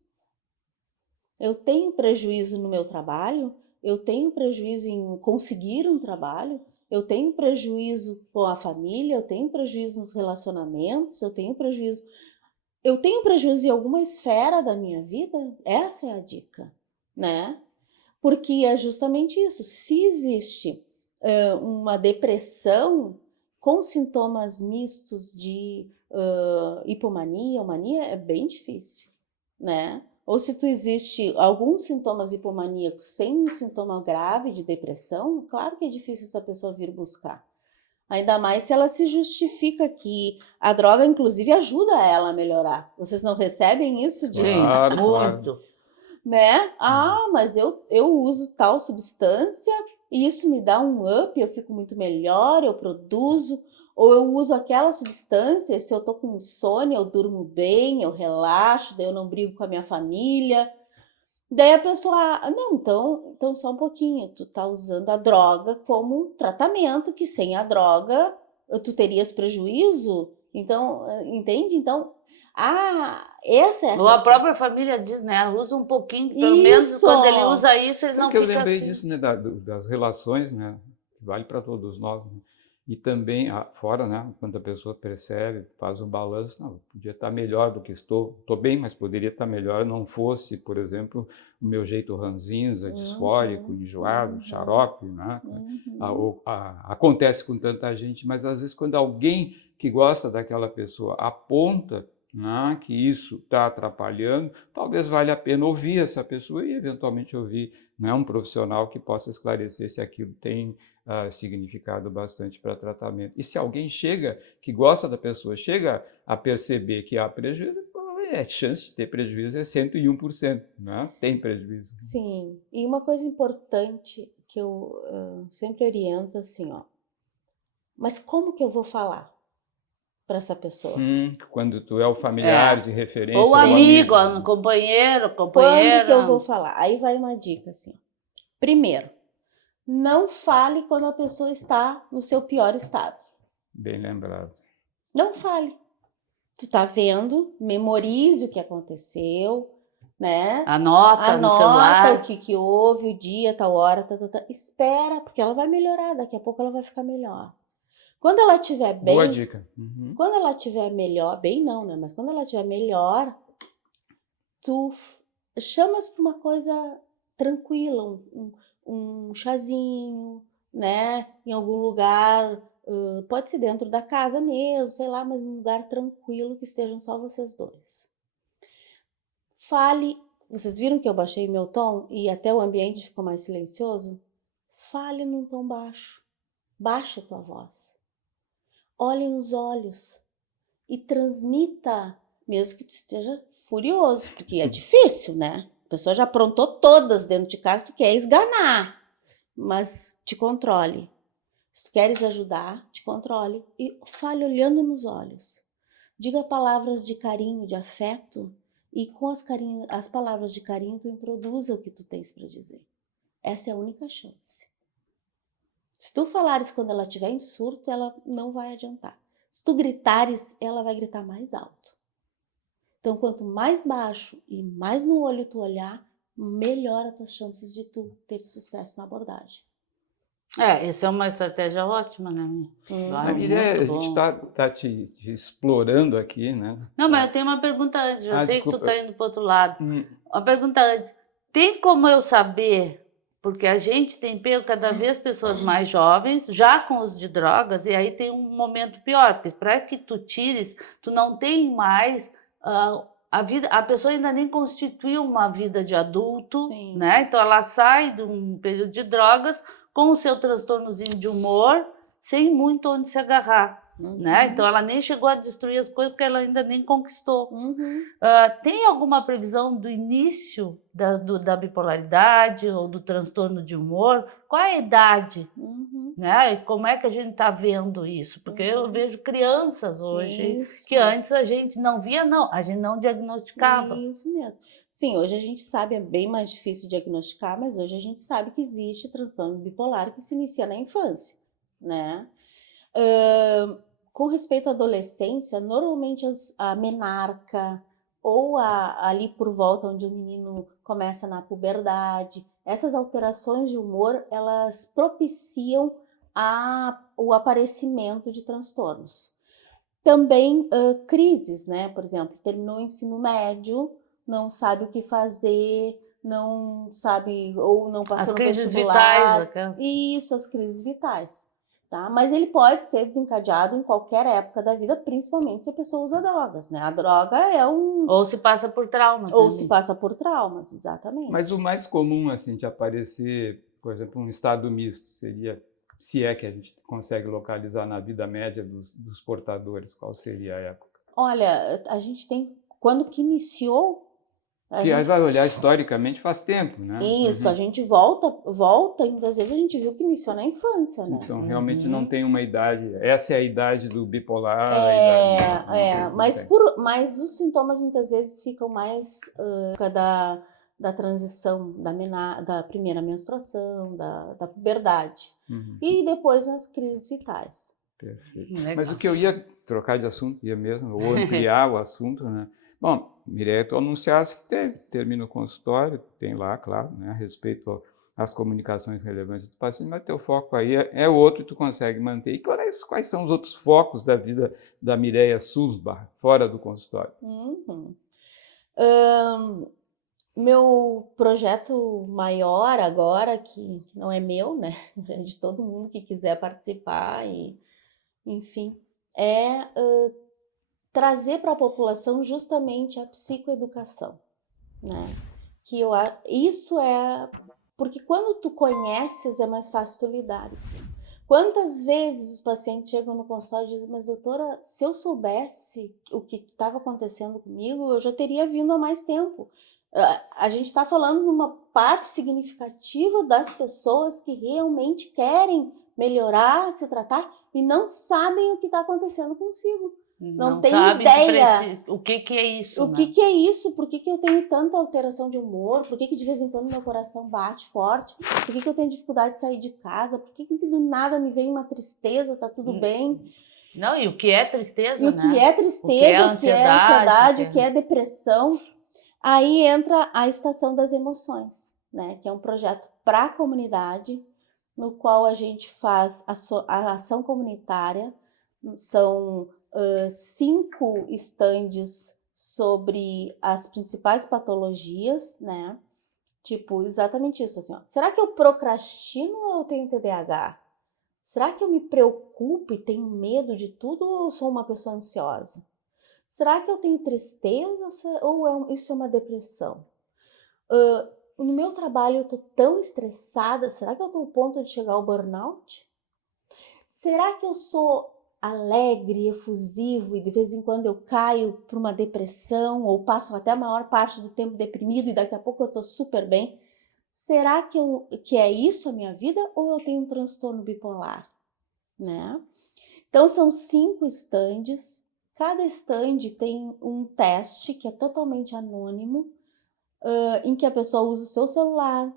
Eu tenho prejuízo no meu trabalho? Eu tenho prejuízo em conseguir um trabalho? Eu tenho prejuízo com a família? Eu tenho prejuízo nos relacionamentos? Eu tenho prejuízo em alguma esfera da minha vida? Essa é a dica, né? Porque é justamente isso. Se existe uma depressão com sintomas mistos de hipomania ou mania, é bem difícil, né? Ou se tu existe alguns sintomas hipomaníacos sem um sintoma grave de depressão, claro que é difícil essa pessoa vir buscar. Ainda mais se ela se justifica que a droga, inclusive, ajuda ela a melhorar. Vocês não recebem isso de... Claro, muito. Né? Ah, mas eu uso tal substância e isso me dá um up, eu fico muito melhor, eu produzo. Ou eu uso aquela substância, se eu tô com insônia, eu durmo bem, eu relaxo, daí eu não brigo com a minha família. Daí a pessoa, não, então só um pouquinho, tu tá usando a droga como tratamento, que sem a droga tu terias prejuízo. Então, entende? Então, essa é a Ou a própria família diz, né? Usa um pouquinho, pelo menos quando ele usa isso, eles não ficam assim. Eu lembrei disso, né, das relações, né? Que vale para todos nós, né? E também fora, né? Quando a pessoa percebe, faz um balanço, não, podia estar melhor do que estou bem, mas poderia estar melhor, não fosse, por exemplo, o meu jeito ranzinza, disfórico, enjoado, xarope, né? Acontece com tanta gente, mas às vezes quando alguém que gosta daquela pessoa aponta, né, que isso está atrapalhando, talvez valha a pena ouvir essa pessoa e eventualmente ouvir, né, um profissional que possa esclarecer se aquilo tem significado bastante para tratamento. E se alguém que gosta da pessoa, chega a perceber que há prejuízo, a chance de ter prejuízo é 101%, né? Tem prejuízo. Sim, e uma coisa importante que eu sempre oriento assim, ó, mas como que eu vou falar para essa pessoa? Quando tu é o familiar de referência. Ou amigo, companheiro. Quando que eu vou falar? Aí vai uma dica assim. Primeiro, não fale quando a pessoa está no seu pior estado. Bem lembrado. Não fale. Tu tá vendo, memorize o que aconteceu, né? Anota no celular. Anota o que houve, o dia, tal hora, espera, porque ela vai melhorar, daqui a pouco ela vai ficar melhor. Quando ela estiver bem... Boa dica. Quando ela estiver melhor, bem não, né? Mas quando ela estiver melhor, tu chamas para uma coisa tranquila, um chazinho, né? Em algum lugar, pode ser dentro da casa mesmo, sei lá, mas um lugar tranquilo que estejam só vocês dois. Fale, vocês viram que eu baixei meu tom e até o ambiente ficou mais silencioso? Fale num tom baixo, baixa a tua voz. Olhe nos olhos e transmita, mesmo que tu esteja furioso, porque é difícil, né? A pessoa já aprontou todas dentro de casa, tu quer esganar, mas te controle. Se tu queres ajudar, te controle e fale olhando nos olhos. Diga palavras de carinho, de afeto, e com as palavras de carinho tu introduza o que tu tens para dizer. Essa é a única chance. Se tu falares quando ela estiver em surto, ela não vai adiantar. Se tu gritares, ela vai gritar mais alto. Então, quanto mais baixo e mais no olho tu olhar, melhora as tuas chances de tu ter sucesso na abordagem. Essa é uma estratégia ótima, né? A Mireia, a gente está te explorando aqui, né? Não, mas eu tenho uma pergunta antes. Eu sei desculpa. que tu está indo para o outro lado. Uma pergunta antes. Tem como eu saber, porque a gente tem pego cada vez pessoas mais jovens, já com uso de drogas, e aí tem um momento pior, porque para que tu tires, tu não tem mais a vida, a pessoa ainda nem constituiu uma vida de adulto, Sim. né? Então ela sai de um período de drogas com o seu transtornozinho de humor, sem muito onde se agarrar. Né? Então ela nem chegou a destruir as coisas porque ela ainda nem conquistou. Tem alguma previsão do início da bipolaridade ou do transtorno de humor? Qual é a idade? Né? E como é que a gente está vendo isso? Porque eu vejo crianças hoje que antes a gente não via, a gente não diagnosticava. Isso mesmo. Sim, hoje a gente sabe, é bem mais difícil diagnosticar, mas hoje a gente sabe que existe transtorno bipolar que se inicia na infância, né? Com respeito à adolescência, normalmente a menarca ou ali por volta onde o menino começa na puberdade, essas alterações de humor, elas propiciam o aparecimento de transtornos. Também crises, né? Por exemplo, terminou o ensino médio, não sabe o que fazer, não sabe ou não passou no crises vestibular. vitais, Isso, as crises vitais. Tá? Mas ele pode ser desencadeado em qualquer época da vida, principalmente se a pessoa usa drogas, né? A droga é Ou se passa por traumas. Ou se passa por traumas, exatamente. Mas o mais comum, assim, de aparecer, por exemplo, um estado misto, seria, se é que a gente consegue localizar na vida média dos portadores, qual seria a época? Olha, a gente tem, quando que iniciou... Porque aí vai olhar historicamente faz tempo, né? Isso, a gente volta e muitas vezes a gente viu que iniciou na infância, né? Então, realmente não tem uma idade, essa é a idade do bipolar. Mas os sintomas muitas vezes ficam mais da transição, da primeira menstruação, da puberdade. E depois nas crises vitais. Perfeito. Mas o que eu ia trocar de assunto, ou ampliar o assunto, né? Bom, Mireia, tu anunciaste que termina o consultório, tem lá, claro, né, a respeito às comunicações relevantes do paciente, mas teu foco aí é outro e tu consegue manter. E quais são os outros focos da vida da Mireia Sulzbach, fora do consultório? Meu projeto maior agora, que não é meu, né, é de todo mundo que quiser participar, e, enfim, é trazer para a população justamente a psicoeducação, né? Isso é porque quando tu conheces é mais fácil tu lidares. Quantas vezes os pacientes chegam no consultório e dizem, mas doutora, se eu soubesse o que estava acontecendo comigo, eu já teria vindo há mais tempo. A gente está falando de uma parte significativa das pessoas que realmente querem melhorar, se tratar e não sabem o que está acontecendo consigo. Não tem ideia. O que é isso? O que é isso? Por que eu tenho tanta alteração de humor? Por que de vez em quando meu coração bate forte? Por que eu tenho dificuldade de sair de casa? Por que do nada me vem uma tristeza? Tá tudo bem? Não, e o que é tristeza, e o que é tristeza, o que é ansiedade, o que é depressão. Aí entra a Estação das Emoções, né? Que é um projeto para a comunidade, no qual a gente faz a ação comunitária. São 5 estandes sobre as principais patologias, né? Tipo, exatamente isso, assim, ó. Será que eu procrastino ou eu tenho TDAH? Será que eu me preocupo e tenho medo de tudo ou eu sou uma pessoa ansiosa? Será que eu tenho tristeza ou isso é uma depressão? No meu trabalho eu tô tão estressada, será que eu tô ao ponto de chegar ao burnout? Será que eu sou alegre, efusivo e de vez em quando eu caio para uma depressão ou passo até a maior parte do tempo deprimido e daqui a pouco eu estou super bem? Será que é isso a minha vida ou eu tenho um transtorno bipolar? Né? Então são 5 estandes, Cada stand tem um teste que é totalmente anônimo, em que a pessoa usa o seu celular,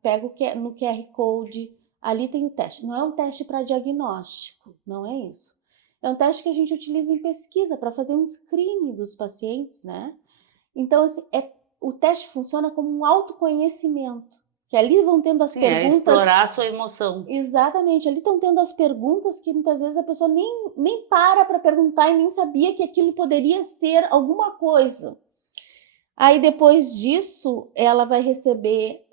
pega no QR Code, ali tem o teste. Não é um teste para diagnóstico, não é isso. É um teste que a gente utiliza em pesquisa para fazer um screening dos pacientes, né? Então, assim, o teste funciona como um autoconhecimento, que ali vão tendo as perguntas... É explorar a sua emoção. Exatamente, ali estão tendo as perguntas que muitas vezes a pessoa nem para perguntar e nem sabia que aquilo poderia ser alguma coisa. Aí depois disso, ela vai receber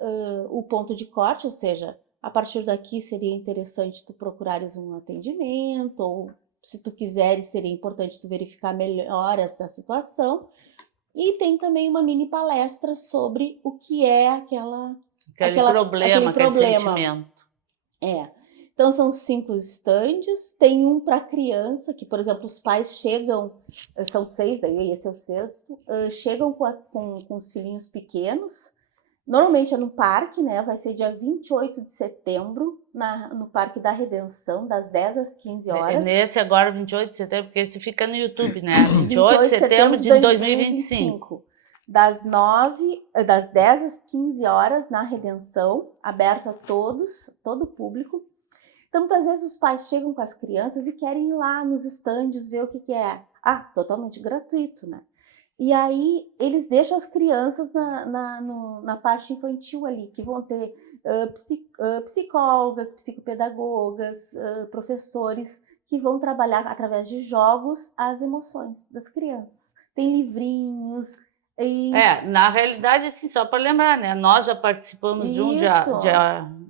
o ponto de corte, ou seja, a partir daqui seria interessante tu procurares um atendimento, ou se tu quiseres, seria importante tu verificar melhor essa situação. E tem também uma mini palestra sobre o que é aquele problema, aquele sentimento. Então são 5 estandes, tem um para criança, que por exemplo os pais chegam, são 6, daí esse é o 6º, chegam com os filhinhos pequenos, normalmente é no parque, né, vai ser dia 28 de setembro, no Parque da Redenção, das 10 às 15 horas. É nesse agora, 28 de setembro, porque esse fica no YouTube, né, 28 de setembro de 2025. Das 10 às 15 horas na Redenção, aberto a todos, todo o público. Então, muitas vezes os pais chegam com as crianças e querem ir lá nos estandes ver o que é. Totalmente gratuito, né? E aí, eles deixam as crianças na parte infantil ali, que vão ter psicólogas, psicopedagogas, professores, que vão trabalhar através de jogos as emoções das crianças. Tem livrinhos... na realidade, assim, só para lembrar, né? Nós já participamos de um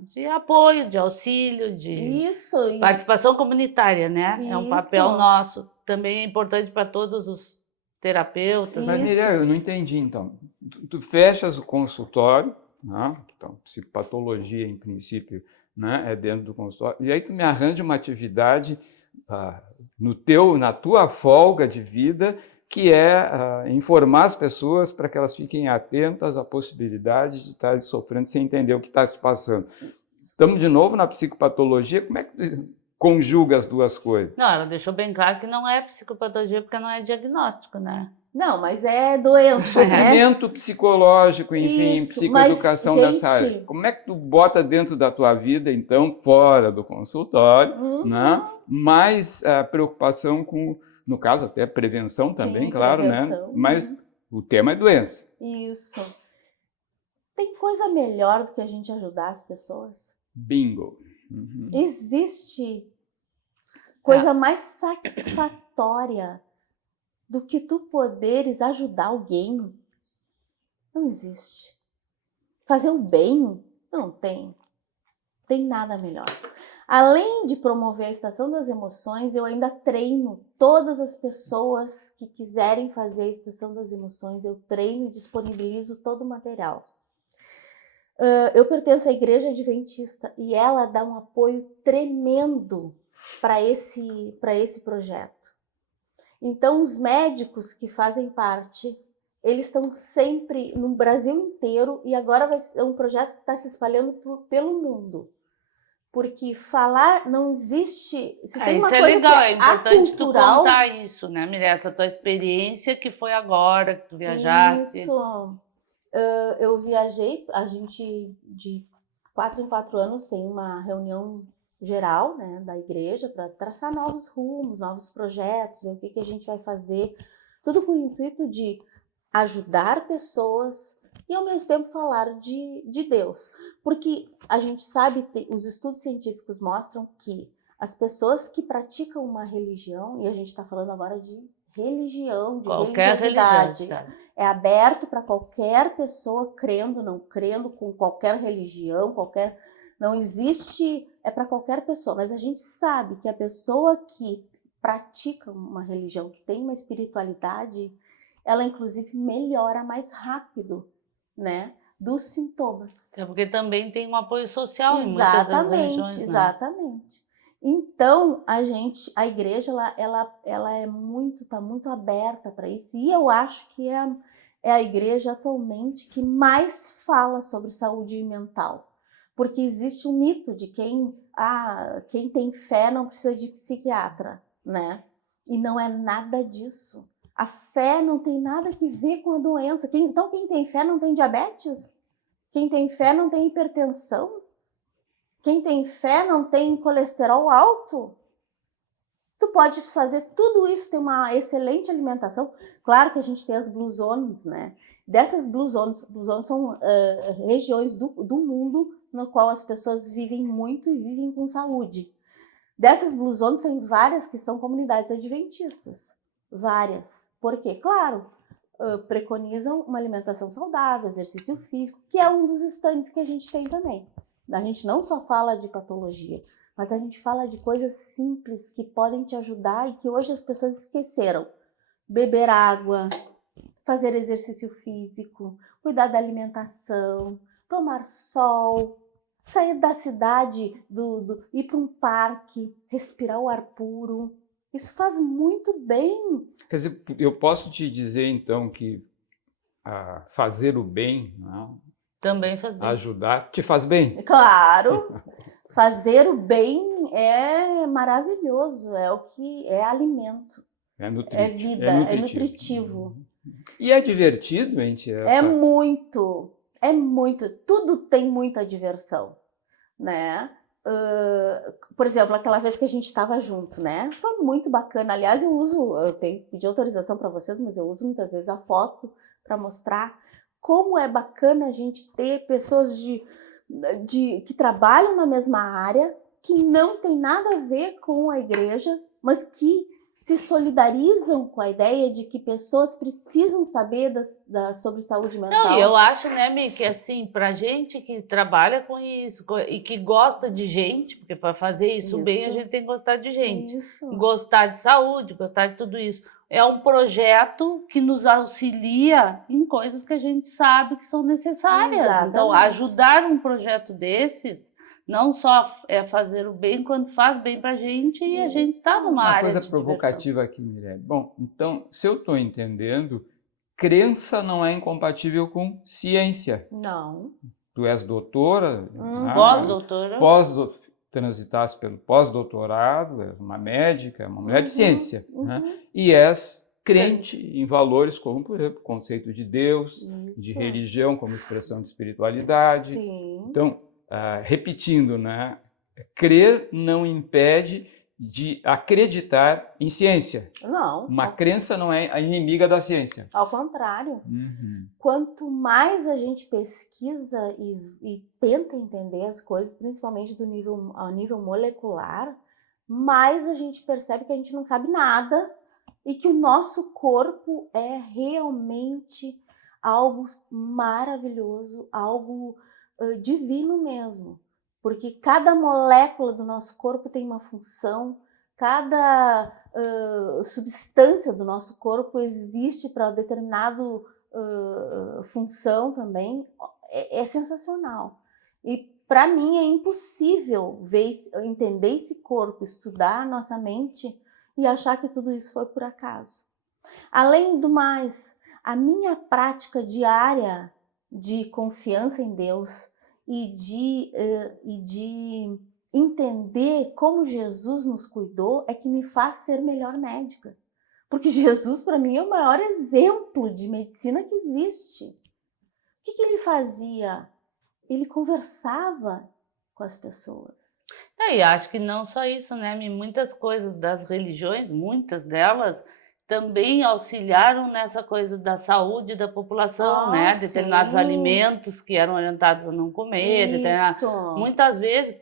de apoio, de auxílio, de participação comunitária, né? É um papel nosso. Também é importante para todos os terapeutas. Mas, Mireia, eu não entendi, então. Tu fechas o consultório, né? Então, psicopatologia, em princípio, né? É dentro do consultório, e aí tu me arranja uma atividade na tua folga de vida, que é informar as pessoas para que elas fiquem atentas à possibilidade de estarem sofrendo sem entender o que está se passando. Estamos de novo na psicopatologia, como é que conjuga as duas coisas? Não, ela deixou bem claro que não é psicopatologia porque não é diagnóstico, né? Não, mas é doença, Sofrimento psicológico, enfim, psicoeducação nessa área. Como é que tu bota dentro da tua vida, então, fora do consultório, né? Mais preocupação com... No caso, até prevenção também, claro, prevenção, né? Mas o tema é doença. Isso. Tem coisa melhor do que a gente ajudar as pessoas? Bingo. Existe coisa mais satisfatória do que tu poderes ajudar alguém? Não existe. Fazer o bem? Não tem. Tem nada melhor. Além de promover a Estação das Emoções, eu ainda treino todas as pessoas que quiserem fazer a Estação das Emoções. Eu treino e disponibilizo todo o material. Eu pertenço à Igreja Adventista e ela dá um apoio tremendo para esse projeto. Então, os médicos que fazem parte, eles estão sempre no Brasil inteiro e agora é um projeto que está se espalhando pelo mundo. Porque falar não existe... Se tem uma isso coisa é legal, que é importante tu contar isso, né, Mireia? Essa tua experiência que foi agora, que tu viajaste. Isso. Eu viajei, a gente de 4 em 4 anos tem uma reunião geral, né, da igreja para traçar novos rumos, novos projetos, ver o que a gente vai fazer. Tudo com o intuito de ajudar pessoas e ao mesmo tempo falar de Deus. Porque a gente sabe, os estudos científicos mostram que as pessoas que praticam uma religião, e a gente está falando agora de religião, de qualquer religiosidade, religião, é aberto para qualquer pessoa, crendo, não crendo, com qualquer religião, não existe, é para qualquer pessoa, mas a gente sabe que a pessoa que pratica uma religião, que tem uma espiritualidade, ela inclusive melhora mais rápido, né, dos sintomas. É porque também tem um apoio social em muitas das religiões, né? Exatamente. Então, a igreja, ela tá muito aberta para isso, e eu acho que é a igreja atualmente que mais fala sobre saúde mental, porque existe um mito de quem tem fé não precisa de psiquiatra, né? E não é nada disso. A fé não tem nada que ver com a doença. Então, quem tem fé não tem diabetes? Quem tem fé não tem hipertensão? Quem tem fé não tem colesterol alto? Tu pode fazer tudo isso, ter uma excelente alimentação. Claro que a gente tem as Blue Zones, né? Dessas Blue Zones são regiões do mundo no qual as pessoas vivem muito e vivem com saúde. Dessas Blue Zones, tem várias que são comunidades adventistas. Várias. Por quê? Claro, preconizam uma alimentação saudável, exercício físico, que é um dos estandes que a gente tem também. A gente não só fala de patologia, mas a gente fala de coisas simples que podem te ajudar e que hoje as pessoas esqueceram. Beber água, fazer exercício físico, cuidar da alimentação, tomar sol, sair da cidade, ir para um parque, respirar o ar puro. Isso faz muito bem. Quer dizer, eu posso te dizer, então, que fazer o bem, não, Também faz bem. ajudar, te faz bem? Claro, fazer o bem é maravilhoso, é o que é alimento, é vida, é nutritivo. E é divertido, gente? É muito, tudo tem muita diversão, né? Por exemplo, aquela vez que a gente estava junto, né? Foi muito bacana. Aliás, eu tenho que pedir autorização para vocês, mas eu uso muitas vezes a foto para mostrar como é bacana a gente ter pessoas que trabalham na mesma área, que não tem nada a ver com a igreja, mas que se solidarizam com a ideia de que pessoas precisam saber sobre saúde mental. Não, eu acho, né, Mi, que assim, pra gente que trabalha com isso e que gosta de gente, porque para fazer isso bem a gente tem que gostar de gente, gostar de saúde, gostar de tudo isso. É um projeto que nos auxilia em coisas que a gente sabe que são necessárias. Exatamente. Então, ajudar um projeto desses não só é fazer o bem, quando faz bem para a gente e a gente está numa área de Uma coisa provocativa aqui, Mirelle. Bom, então, se eu estou entendendo, crença não é incompatível com ciência. Não. Tu és doutora, pós-doutora. Transitaste pelo pós-doutorado, és uma médica, uma mulher de ciência, né? E és crente em valores como, por exemplo, o conceito de Deus, de religião como expressão de espiritualidade. Sim. Então, repetindo, né? Crer não impede de acreditar em ciência. Não. Uma crença não é a inimiga da ciência. Ao contrário. Quanto mais a gente pesquisa e tenta entender as coisas, principalmente a nível molecular, mais a gente percebe que a gente não sabe nada e que o nosso corpo é realmente algo maravilhoso, algo divino mesmo. Porque cada molécula do nosso corpo tem uma função, cada substância do nosso corpo existe para determinada função também. É sensacional. E para mim é impossível entender esse corpo, estudar a nossa mente e achar que tudo isso foi por acaso. Além do mais, a minha prática diária de confiança em Deus e de entender como Jesus nos cuidou é que me faz ser melhor médica. Porque Jesus, para mim, é o maior exemplo de medicina que existe. O que ele fazia? Ele conversava com as pessoas. E acho que não só isso, né? Muitas coisas das religiões, muitas delas, também auxiliaram nessa coisa da saúde da população, né? Determinados alimentos que eram orientados a não comer, muitas vezes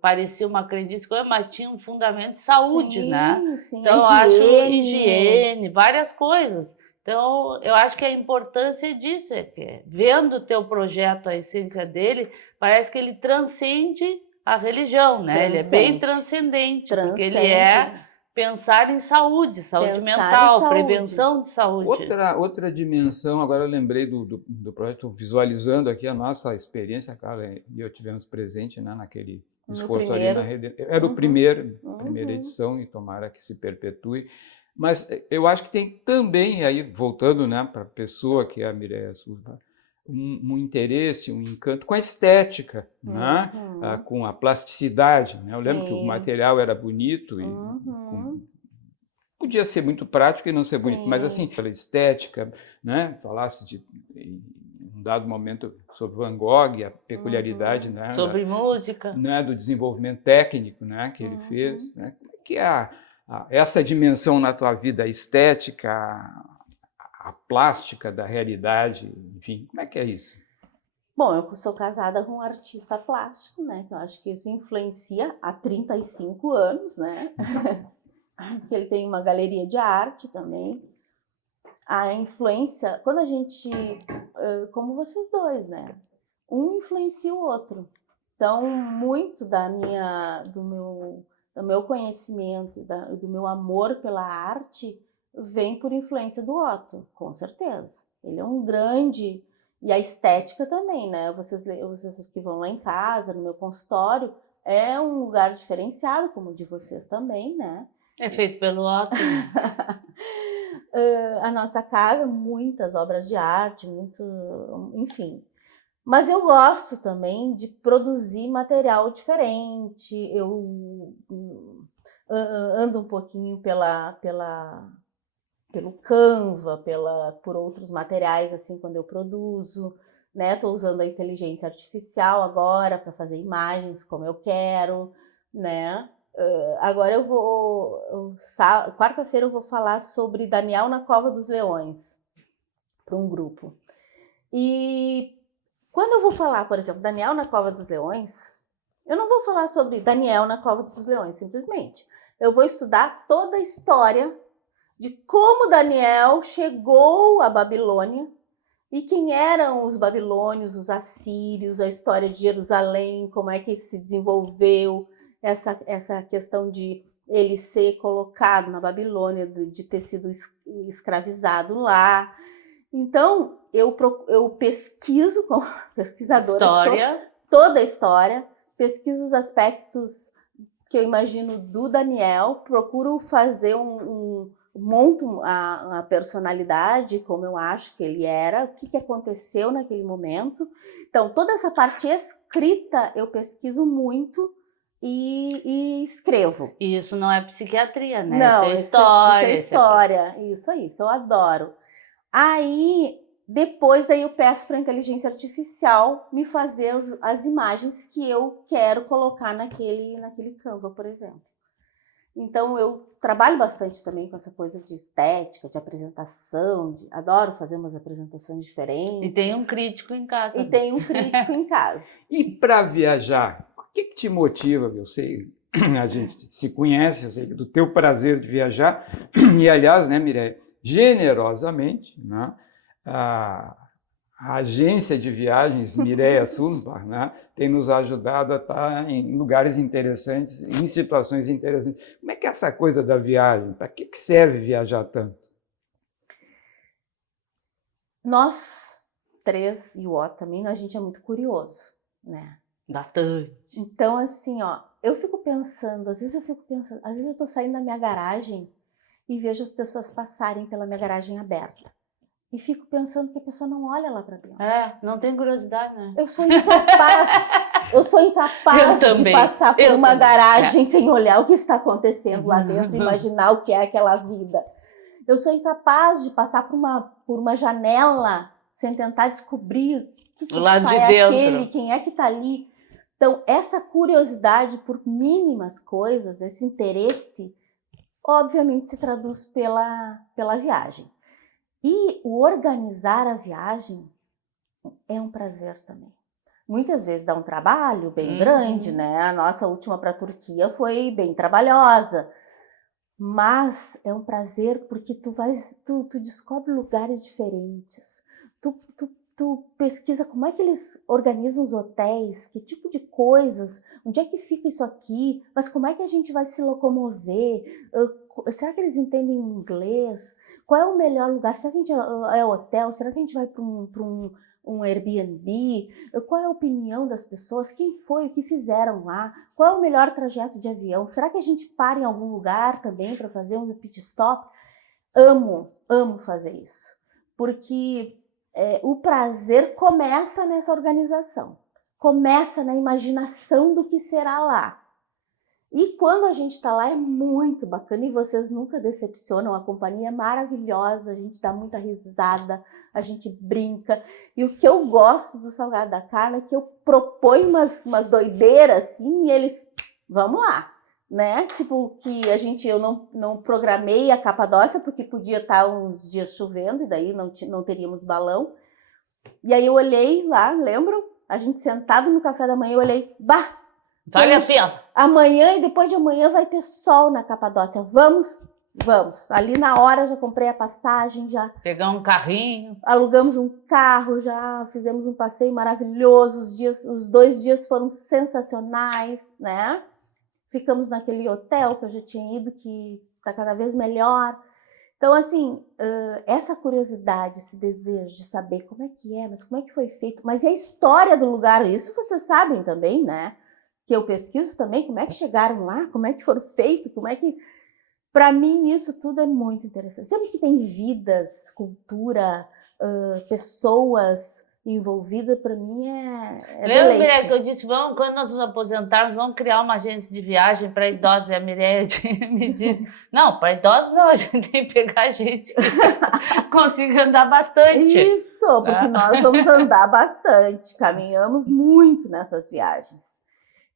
parecia uma crendice, mas tinha um fundamento de saúde, né? Então eu acho higiene, várias coisas. Então eu acho que a importância disso é que, vendo o teu projeto, a essência dele, parece que ele transcende a religião, né? Ele é bem transcendente, porque ele é pensar em saúde mental, prevenção de saúde. Outra dimensão, agora eu lembrei do projeto, visualizando aqui a nossa experiência, Carla e eu tivemos presente, né, naquele esforço ali na rede. Era a primeira edição e tomara que se perpetue. Mas eu acho que tem também, aí voltando, né, para a pessoa que é a Mireia Souza, um interesse, um encanto com a estética, né? Com a plasticidade. Né? Eu lembro que o material era bonito e podia ser muito prático e não ser bonito, mas Sim. assim, pela estética, né? Falasse em um dado momento sobre Van Gogh, a peculiaridade, né? Sobre música. Né, do desenvolvimento técnico, né, que ele fez, né? Como é que é essa dimensão na tua vida, a estética, a plástica da realidade, enfim, como é que é isso? Bom, eu sou casada com um artista plástico, né? Que eu acho que isso influencia há 35 anos, né? Porque ele tem uma galeria de arte também. A influência, quando a gente, como vocês dois, né? Um influencia o outro. Então, muito do meu conhecimento, do meu amor pela arte, vem por influência do Otto, com certeza. Ele é um grande... E a estética também, né? Vocês que vão lá em casa, no meu consultório, é um lugar diferenciado, como o de vocês também, né? É feito pelo Otto. A nossa casa, muitas obras de arte, enfim. Mas eu gosto também de produzir material diferente. Eu ando um pouquinho pelo Canva, por outros materiais, assim, quando eu produzo, né? Estou usando a inteligência artificial agora para fazer imagens como eu quero, né? Agora quarta-feira eu vou falar sobre Daniel na Cova dos Leões, para um grupo. E quando eu vou falar, por exemplo, Daniel na Cova dos Leões, eu não vou falar sobre Daniel na Cova dos Leões, simplesmente. Eu vou estudar toda a história de como Daniel chegou à Babilônia e quem eram os babilônios, os assírios, a história de Jerusalém, como é que se desenvolveu essa questão de ele ser colocado na Babilônia, de ter sido escravizado lá. Então, eu pesquiso, como pesquisadora, História. Toda a história, pesquiso os aspectos que eu imagino do Daniel, procuro fazer monto a personalidade, como eu acho que ele era, o que aconteceu naquele momento. Então, toda essa parte escrita eu pesquiso muito e escrevo. E isso não é psiquiatria, né? Não, isso é história. Isso é história. Isso eu adoro. Aí, depois daí eu peço para a inteligência artificial me fazer as imagens que eu quero colocar naquele Canva, por exemplo. Então, eu trabalho bastante também com essa coisa de estética, de apresentação, adoro fazer umas apresentações diferentes. E tem um crítico em casa. E para viajar, o que te motiva? Eu sei, a gente se conhece, eu sei do teu prazer de viajar, e aliás, né, Mireia, generosamente, né, a agência de viagens Mireia Sulzbach, né, tem nos ajudado a estar em lugares interessantes, em situações interessantes. Como é que é essa coisa da viagem? Para que serve viajar tanto? Nós três, e o Otto também, a gente é muito curioso, né? Bastante. Então, assim, ó, às vezes eu tô saindo da minha garagem e vejo as pessoas passarem pela minha garagem aberta. E fico pensando que a pessoa não olha lá para dentro. Não tem curiosidade, né? Eu sou incapaz de passar por uma garagem sem olhar o que está acontecendo lá dentro, imaginar o que é aquela vida. Eu sou incapaz de passar por uma janela sem tentar descobrir que sofá é aquele, quem é que está ali. Então, essa curiosidade por mínimas coisas, esse interesse, obviamente se traduz pela viagem. E o organizar a viagem é um prazer também. Muitas vezes dá um trabalho bem grande, né? A nossa última para a Turquia foi bem trabalhosa. Mas é um prazer porque tu descobre lugares diferentes. Tu pesquisa como é que eles organizam os hotéis, que tipo de coisas, onde é que fica isso aqui, mas como é que a gente vai se locomover? Será que eles entendem inglês? Qual é o melhor lugar? Será que a gente é hotel? Será que a gente vai para um Airbnb? Qual é a opinião das pessoas? Quem foi? O que fizeram lá? Qual é o melhor trajeto de avião? Será que a gente para em algum lugar também para fazer um pit stop? Amo fazer isso. Porque o prazer começa nessa organização. Começa na imaginação do que será lá. E quando a gente está lá é muito bacana e vocês nunca decepcionam, a companhia é maravilhosa, a gente dá muita risada, a gente brinca. E o que eu gosto do Salgado da Carla é que eu proponho umas doideiras assim e eles, vamos lá, né? Tipo que eu não programei a Capadócia porque podia estar uns dias chovendo e daí não teríamos balão. E aí eu olhei lá, lembro? A gente sentado no café da manhã, eu olhei, bah! Vale a pena. Amanhã e depois de amanhã vai ter sol na Capadócia. Vamos. Ali na hora já comprei a passagem, já Pegar um carrinho. alugamos um carro, já fizemos um passeio maravilhoso. Os 2 dias foram sensacionais, né? Ficamos naquele hotel que eu já tinha ido, que está cada vez melhor. Então, assim, essa curiosidade, esse desejo de saber como é que é, mas como é que foi feito, mas e a história do lugar, isso vocês sabem também, né? Que eu pesquiso também, como é que chegaram lá, como é que foram feitos, como é que... Para mim, isso tudo é muito interessante. Sempre que tem vidas, cultura, pessoas envolvidas, para mim é Lembra, deleite. Mireia, que eu disse, quando nós nos aposentarmos, vamos criar uma agência de viagem para idosos. E a Mireia me disse, não, para idosos não, a gente tem que pegar gente que consiga andar bastante. Isso, porque nós vamos andar bastante, caminhamos muito nessas viagens.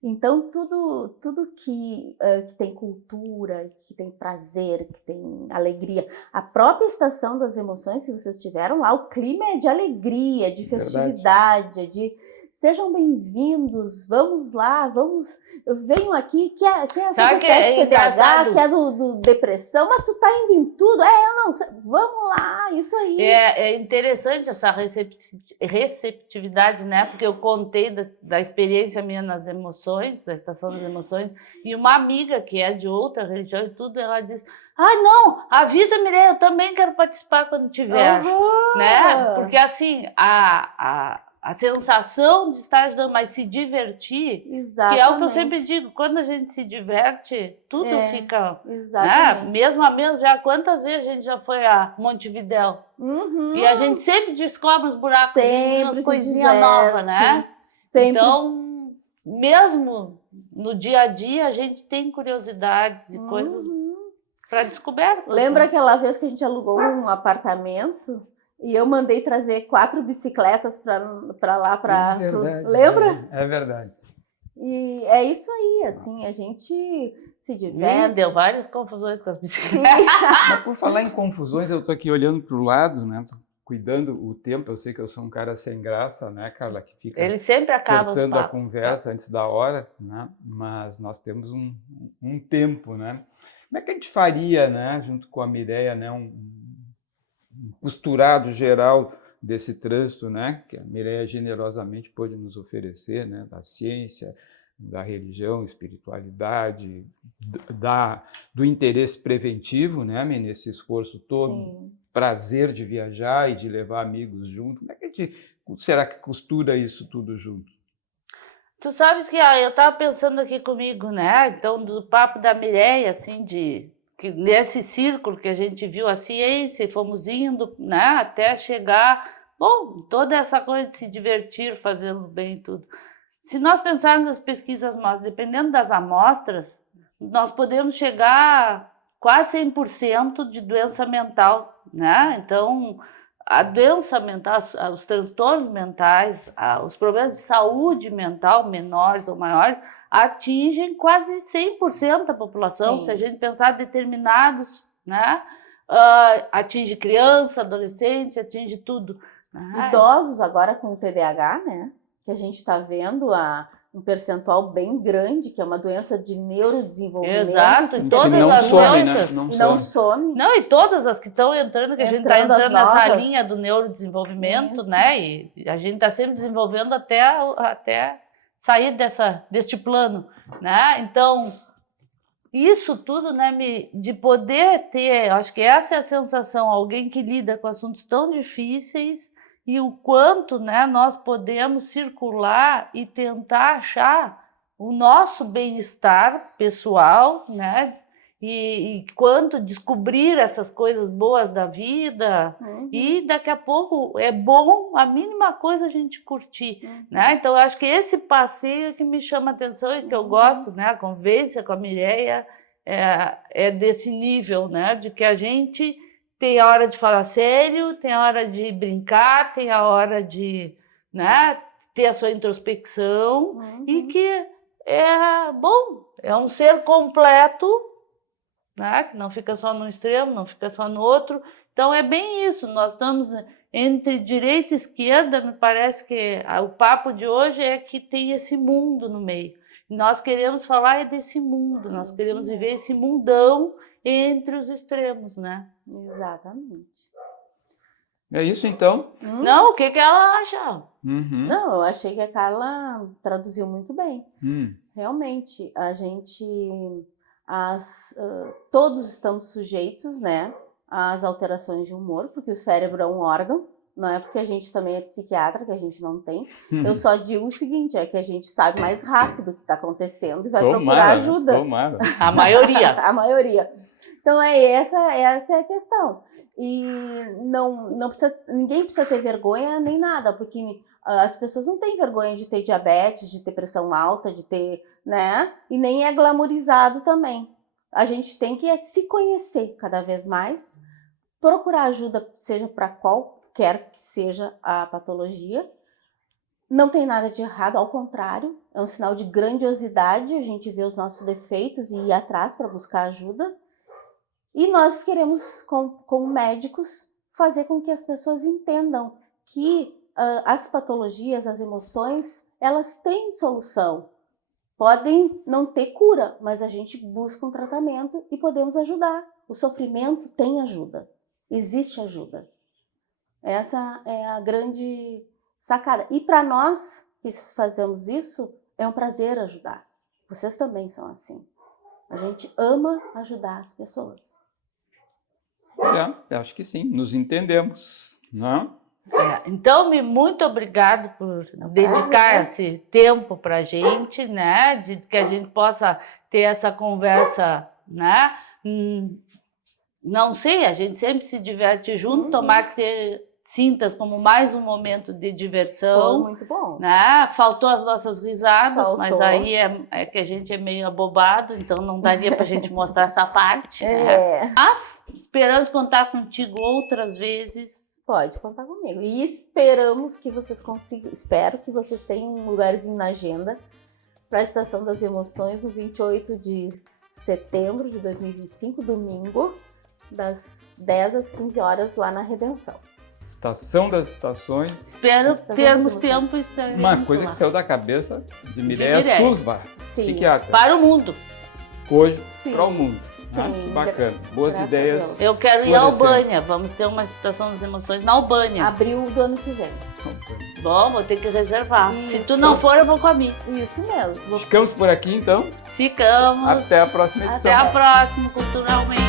Então, tudo que tem cultura, que tem prazer, que tem alegria. A própria Estação das Emoções, se vocês estiveram lá, o clima é de alegria, de festividade, de sejam bem-vindos, vamos lá, venham aqui, quer fazer teste de TDAH, quer do depressão, mas tu tá indo em tudo, vamos lá, isso aí. É interessante essa receptividade, né? Porque eu contei da experiência minha nas emoções, da Estação das Emoções, e uma amiga que é de outra religião e tudo, ela disse, não, avisa, Mireia, eu também quero participar quando tiver, né? Porque assim, a sensação de estar ajudando, mas se divertir, exatamente. que é o que eu sempre digo, quando a gente se diverte, tudo fica... Exatamente. Né? Mesmo, já quantas vezes a gente já foi a Montevidéu? E a gente sempre descobre uns buracos, umas coisinhas novas, né? Sempre. Então, mesmo no dia a dia, a gente tem curiosidades e coisas para descoberta. Lembra aquela vez que a gente alugou um apartamento? E eu mandei trazer 4 bicicletas para lá, para... Lembra? É verdade. E é isso aí, assim, a gente se diverte. Deu várias confusões com as bicicletas. Mas por falar em confusões, eu estou aqui olhando para o lado, né? Tô cuidando o tempo. Eu sei que eu sou um cara sem graça, né, Carla? Que fica Ele sempre acaba cortando a conversa antes da hora, né? Mas nós temos um tempo, né? Como é que a gente faria, né, junto com a Mireia, né, um costurado geral desse trânsito, né, que a Mireia generosamente pôde nos oferecer, né, da ciência, da religião, espiritualidade, do interesse preventivo, né, nesse esforço todo, Sim. prazer de viajar e de levar amigos junto. Como é que a gente será que costura isso tudo junto? Tu sabes que eu estava pensando aqui comigo, né, então do papo da Mireia, assim, que nesse círculo que a gente viu a ciência e fomos indo, né, até chegar, toda essa coisa de se divertir, fazendo bem e tudo. Se nós pensarmos nas pesquisas nossas, dependendo das amostras, nós podemos chegar quase 100% de doença mental, né? Então, a doença mental, os transtornos mentais, os problemas de saúde mental, menores ou maiores, atingem quase 100% da população. Sim. Se a gente pensar determinados, né? Atinge criança, adolescente, atinge tudo. Idosos agora com TDAH, né? Que a gente está vendo um percentual bem grande, que é uma doença de neurodesenvolvimento. Exato, e todas não as some, doenças. Né? Não some. Não, e todas as que estão entrando, que a gente está entrando nessa linha do neurodesenvolvimento, Isso. né? E a gente está sempre desenvolvendo até sair deste plano, né? Então, isso tudo, né, de poder ter, acho que essa é a sensação, alguém que lida com assuntos tão difíceis e o quanto, né, nós podemos circular e tentar achar o nosso bem-estar pessoal, né, e quanto descobrir essas coisas boas da vida. E daqui a pouco é bom a mínima coisa a gente curtir, né? Então eu acho que esse passeio que me chama a atenção e que eu gosto, né? A convivência com a Mireia é desse nível, né? De que a gente tem a hora de falar sério, tem a hora de brincar, tem a hora de, né, ter a sua introspecção e que é bom, é um ser completo, né? Que não fica só num extremo, não fica só no outro. Então é bem isso, nós estamos entre direita e esquerda, me parece que o papo de hoje é que tem esse mundo no meio. Nós queremos falar desse mundo, nós queremos viver esse mundão entre os extremos, né? Exatamente. É isso então? Não, o que ela acha? Não, eu achei que a Carla traduziu muito bem. Realmente, a gente, todos estamos sujeitos, né, às alterações de humor, porque o cérebro é um órgão, não é porque a gente também é psiquiatra que a gente não tem. Eu só digo o seguinte, é que a gente sabe mais rápido o que está acontecendo e vai procurar ajuda. Tomara. A maioria. A maioria. Então, essa é a questão. E não precisa, ninguém precisa ter vergonha nem nada, porque as pessoas não têm vergonha de ter diabetes, de ter pressão alta, de ter, né? E nem é glamorizado também. A gente tem que se conhecer cada vez mais, procurar ajuda, seja para qualquer que seja a patologia. Não tem nada de errado, ao contrário, é um sinal de grandiosidade a gente ver os nossos defeitos e ir atrás para buscar ajuda. E nós queremos, como médicos, fazer com que as pessoas entendam que as patologias, as emoções, elas têm solução. Podem não ter cura, mas a gente busca um tratamento e podemos ajudar. O sofrimento tem ajuda, existe ajuda. Essa é a grande sacada. E para nós que fazemos isso, é um prazer ajudar. Vocês também são assim. A gente ama ajudar as pessoas. Acho que sim, nos entendemos, não? Então, muito obrigado por dedicar esse tempo para a gente, né? De que a gente possa ter essa conversa, né? Não sei, a gente sempre se diverte junto, tomar que você sintas como mais um momento de diversão. Foi muito bom. Né? Faltou as nossas risadas, Faltou. Mas aí é que a gente é meio abobado, então não daria para a gente mostrar essa parte. Né? Mas esperamos contar contigo outras vezes. Pode contar comigo. E esperamos que vocês consigam, espero que vocês tenham um lugarzinho na agenda para a Estação das Emoções, no 28 de setembro de 2025, domingo, das 10 às 15 horas, lá na Redenção. Estação das Estações. Espero termos tempo e estaremos uma coisa lá. que saiu da cabeça de Mireia Susbach, psiquiatra. Para o mundo. Hoje, para o mundo. Que bacana. Boas Graças ideias. Eu quero ir à Albânia. Vamos ter uma Estação das Emoções na Albânia. Abril do ano que vem. Bom, vou ter que reservar. Isso. Se tu não for, eu vou com a mim. Isso mesmo. Ficamos por aqui, então. Ficamos. Até a próxima edição. Até a próxima, culturalmente.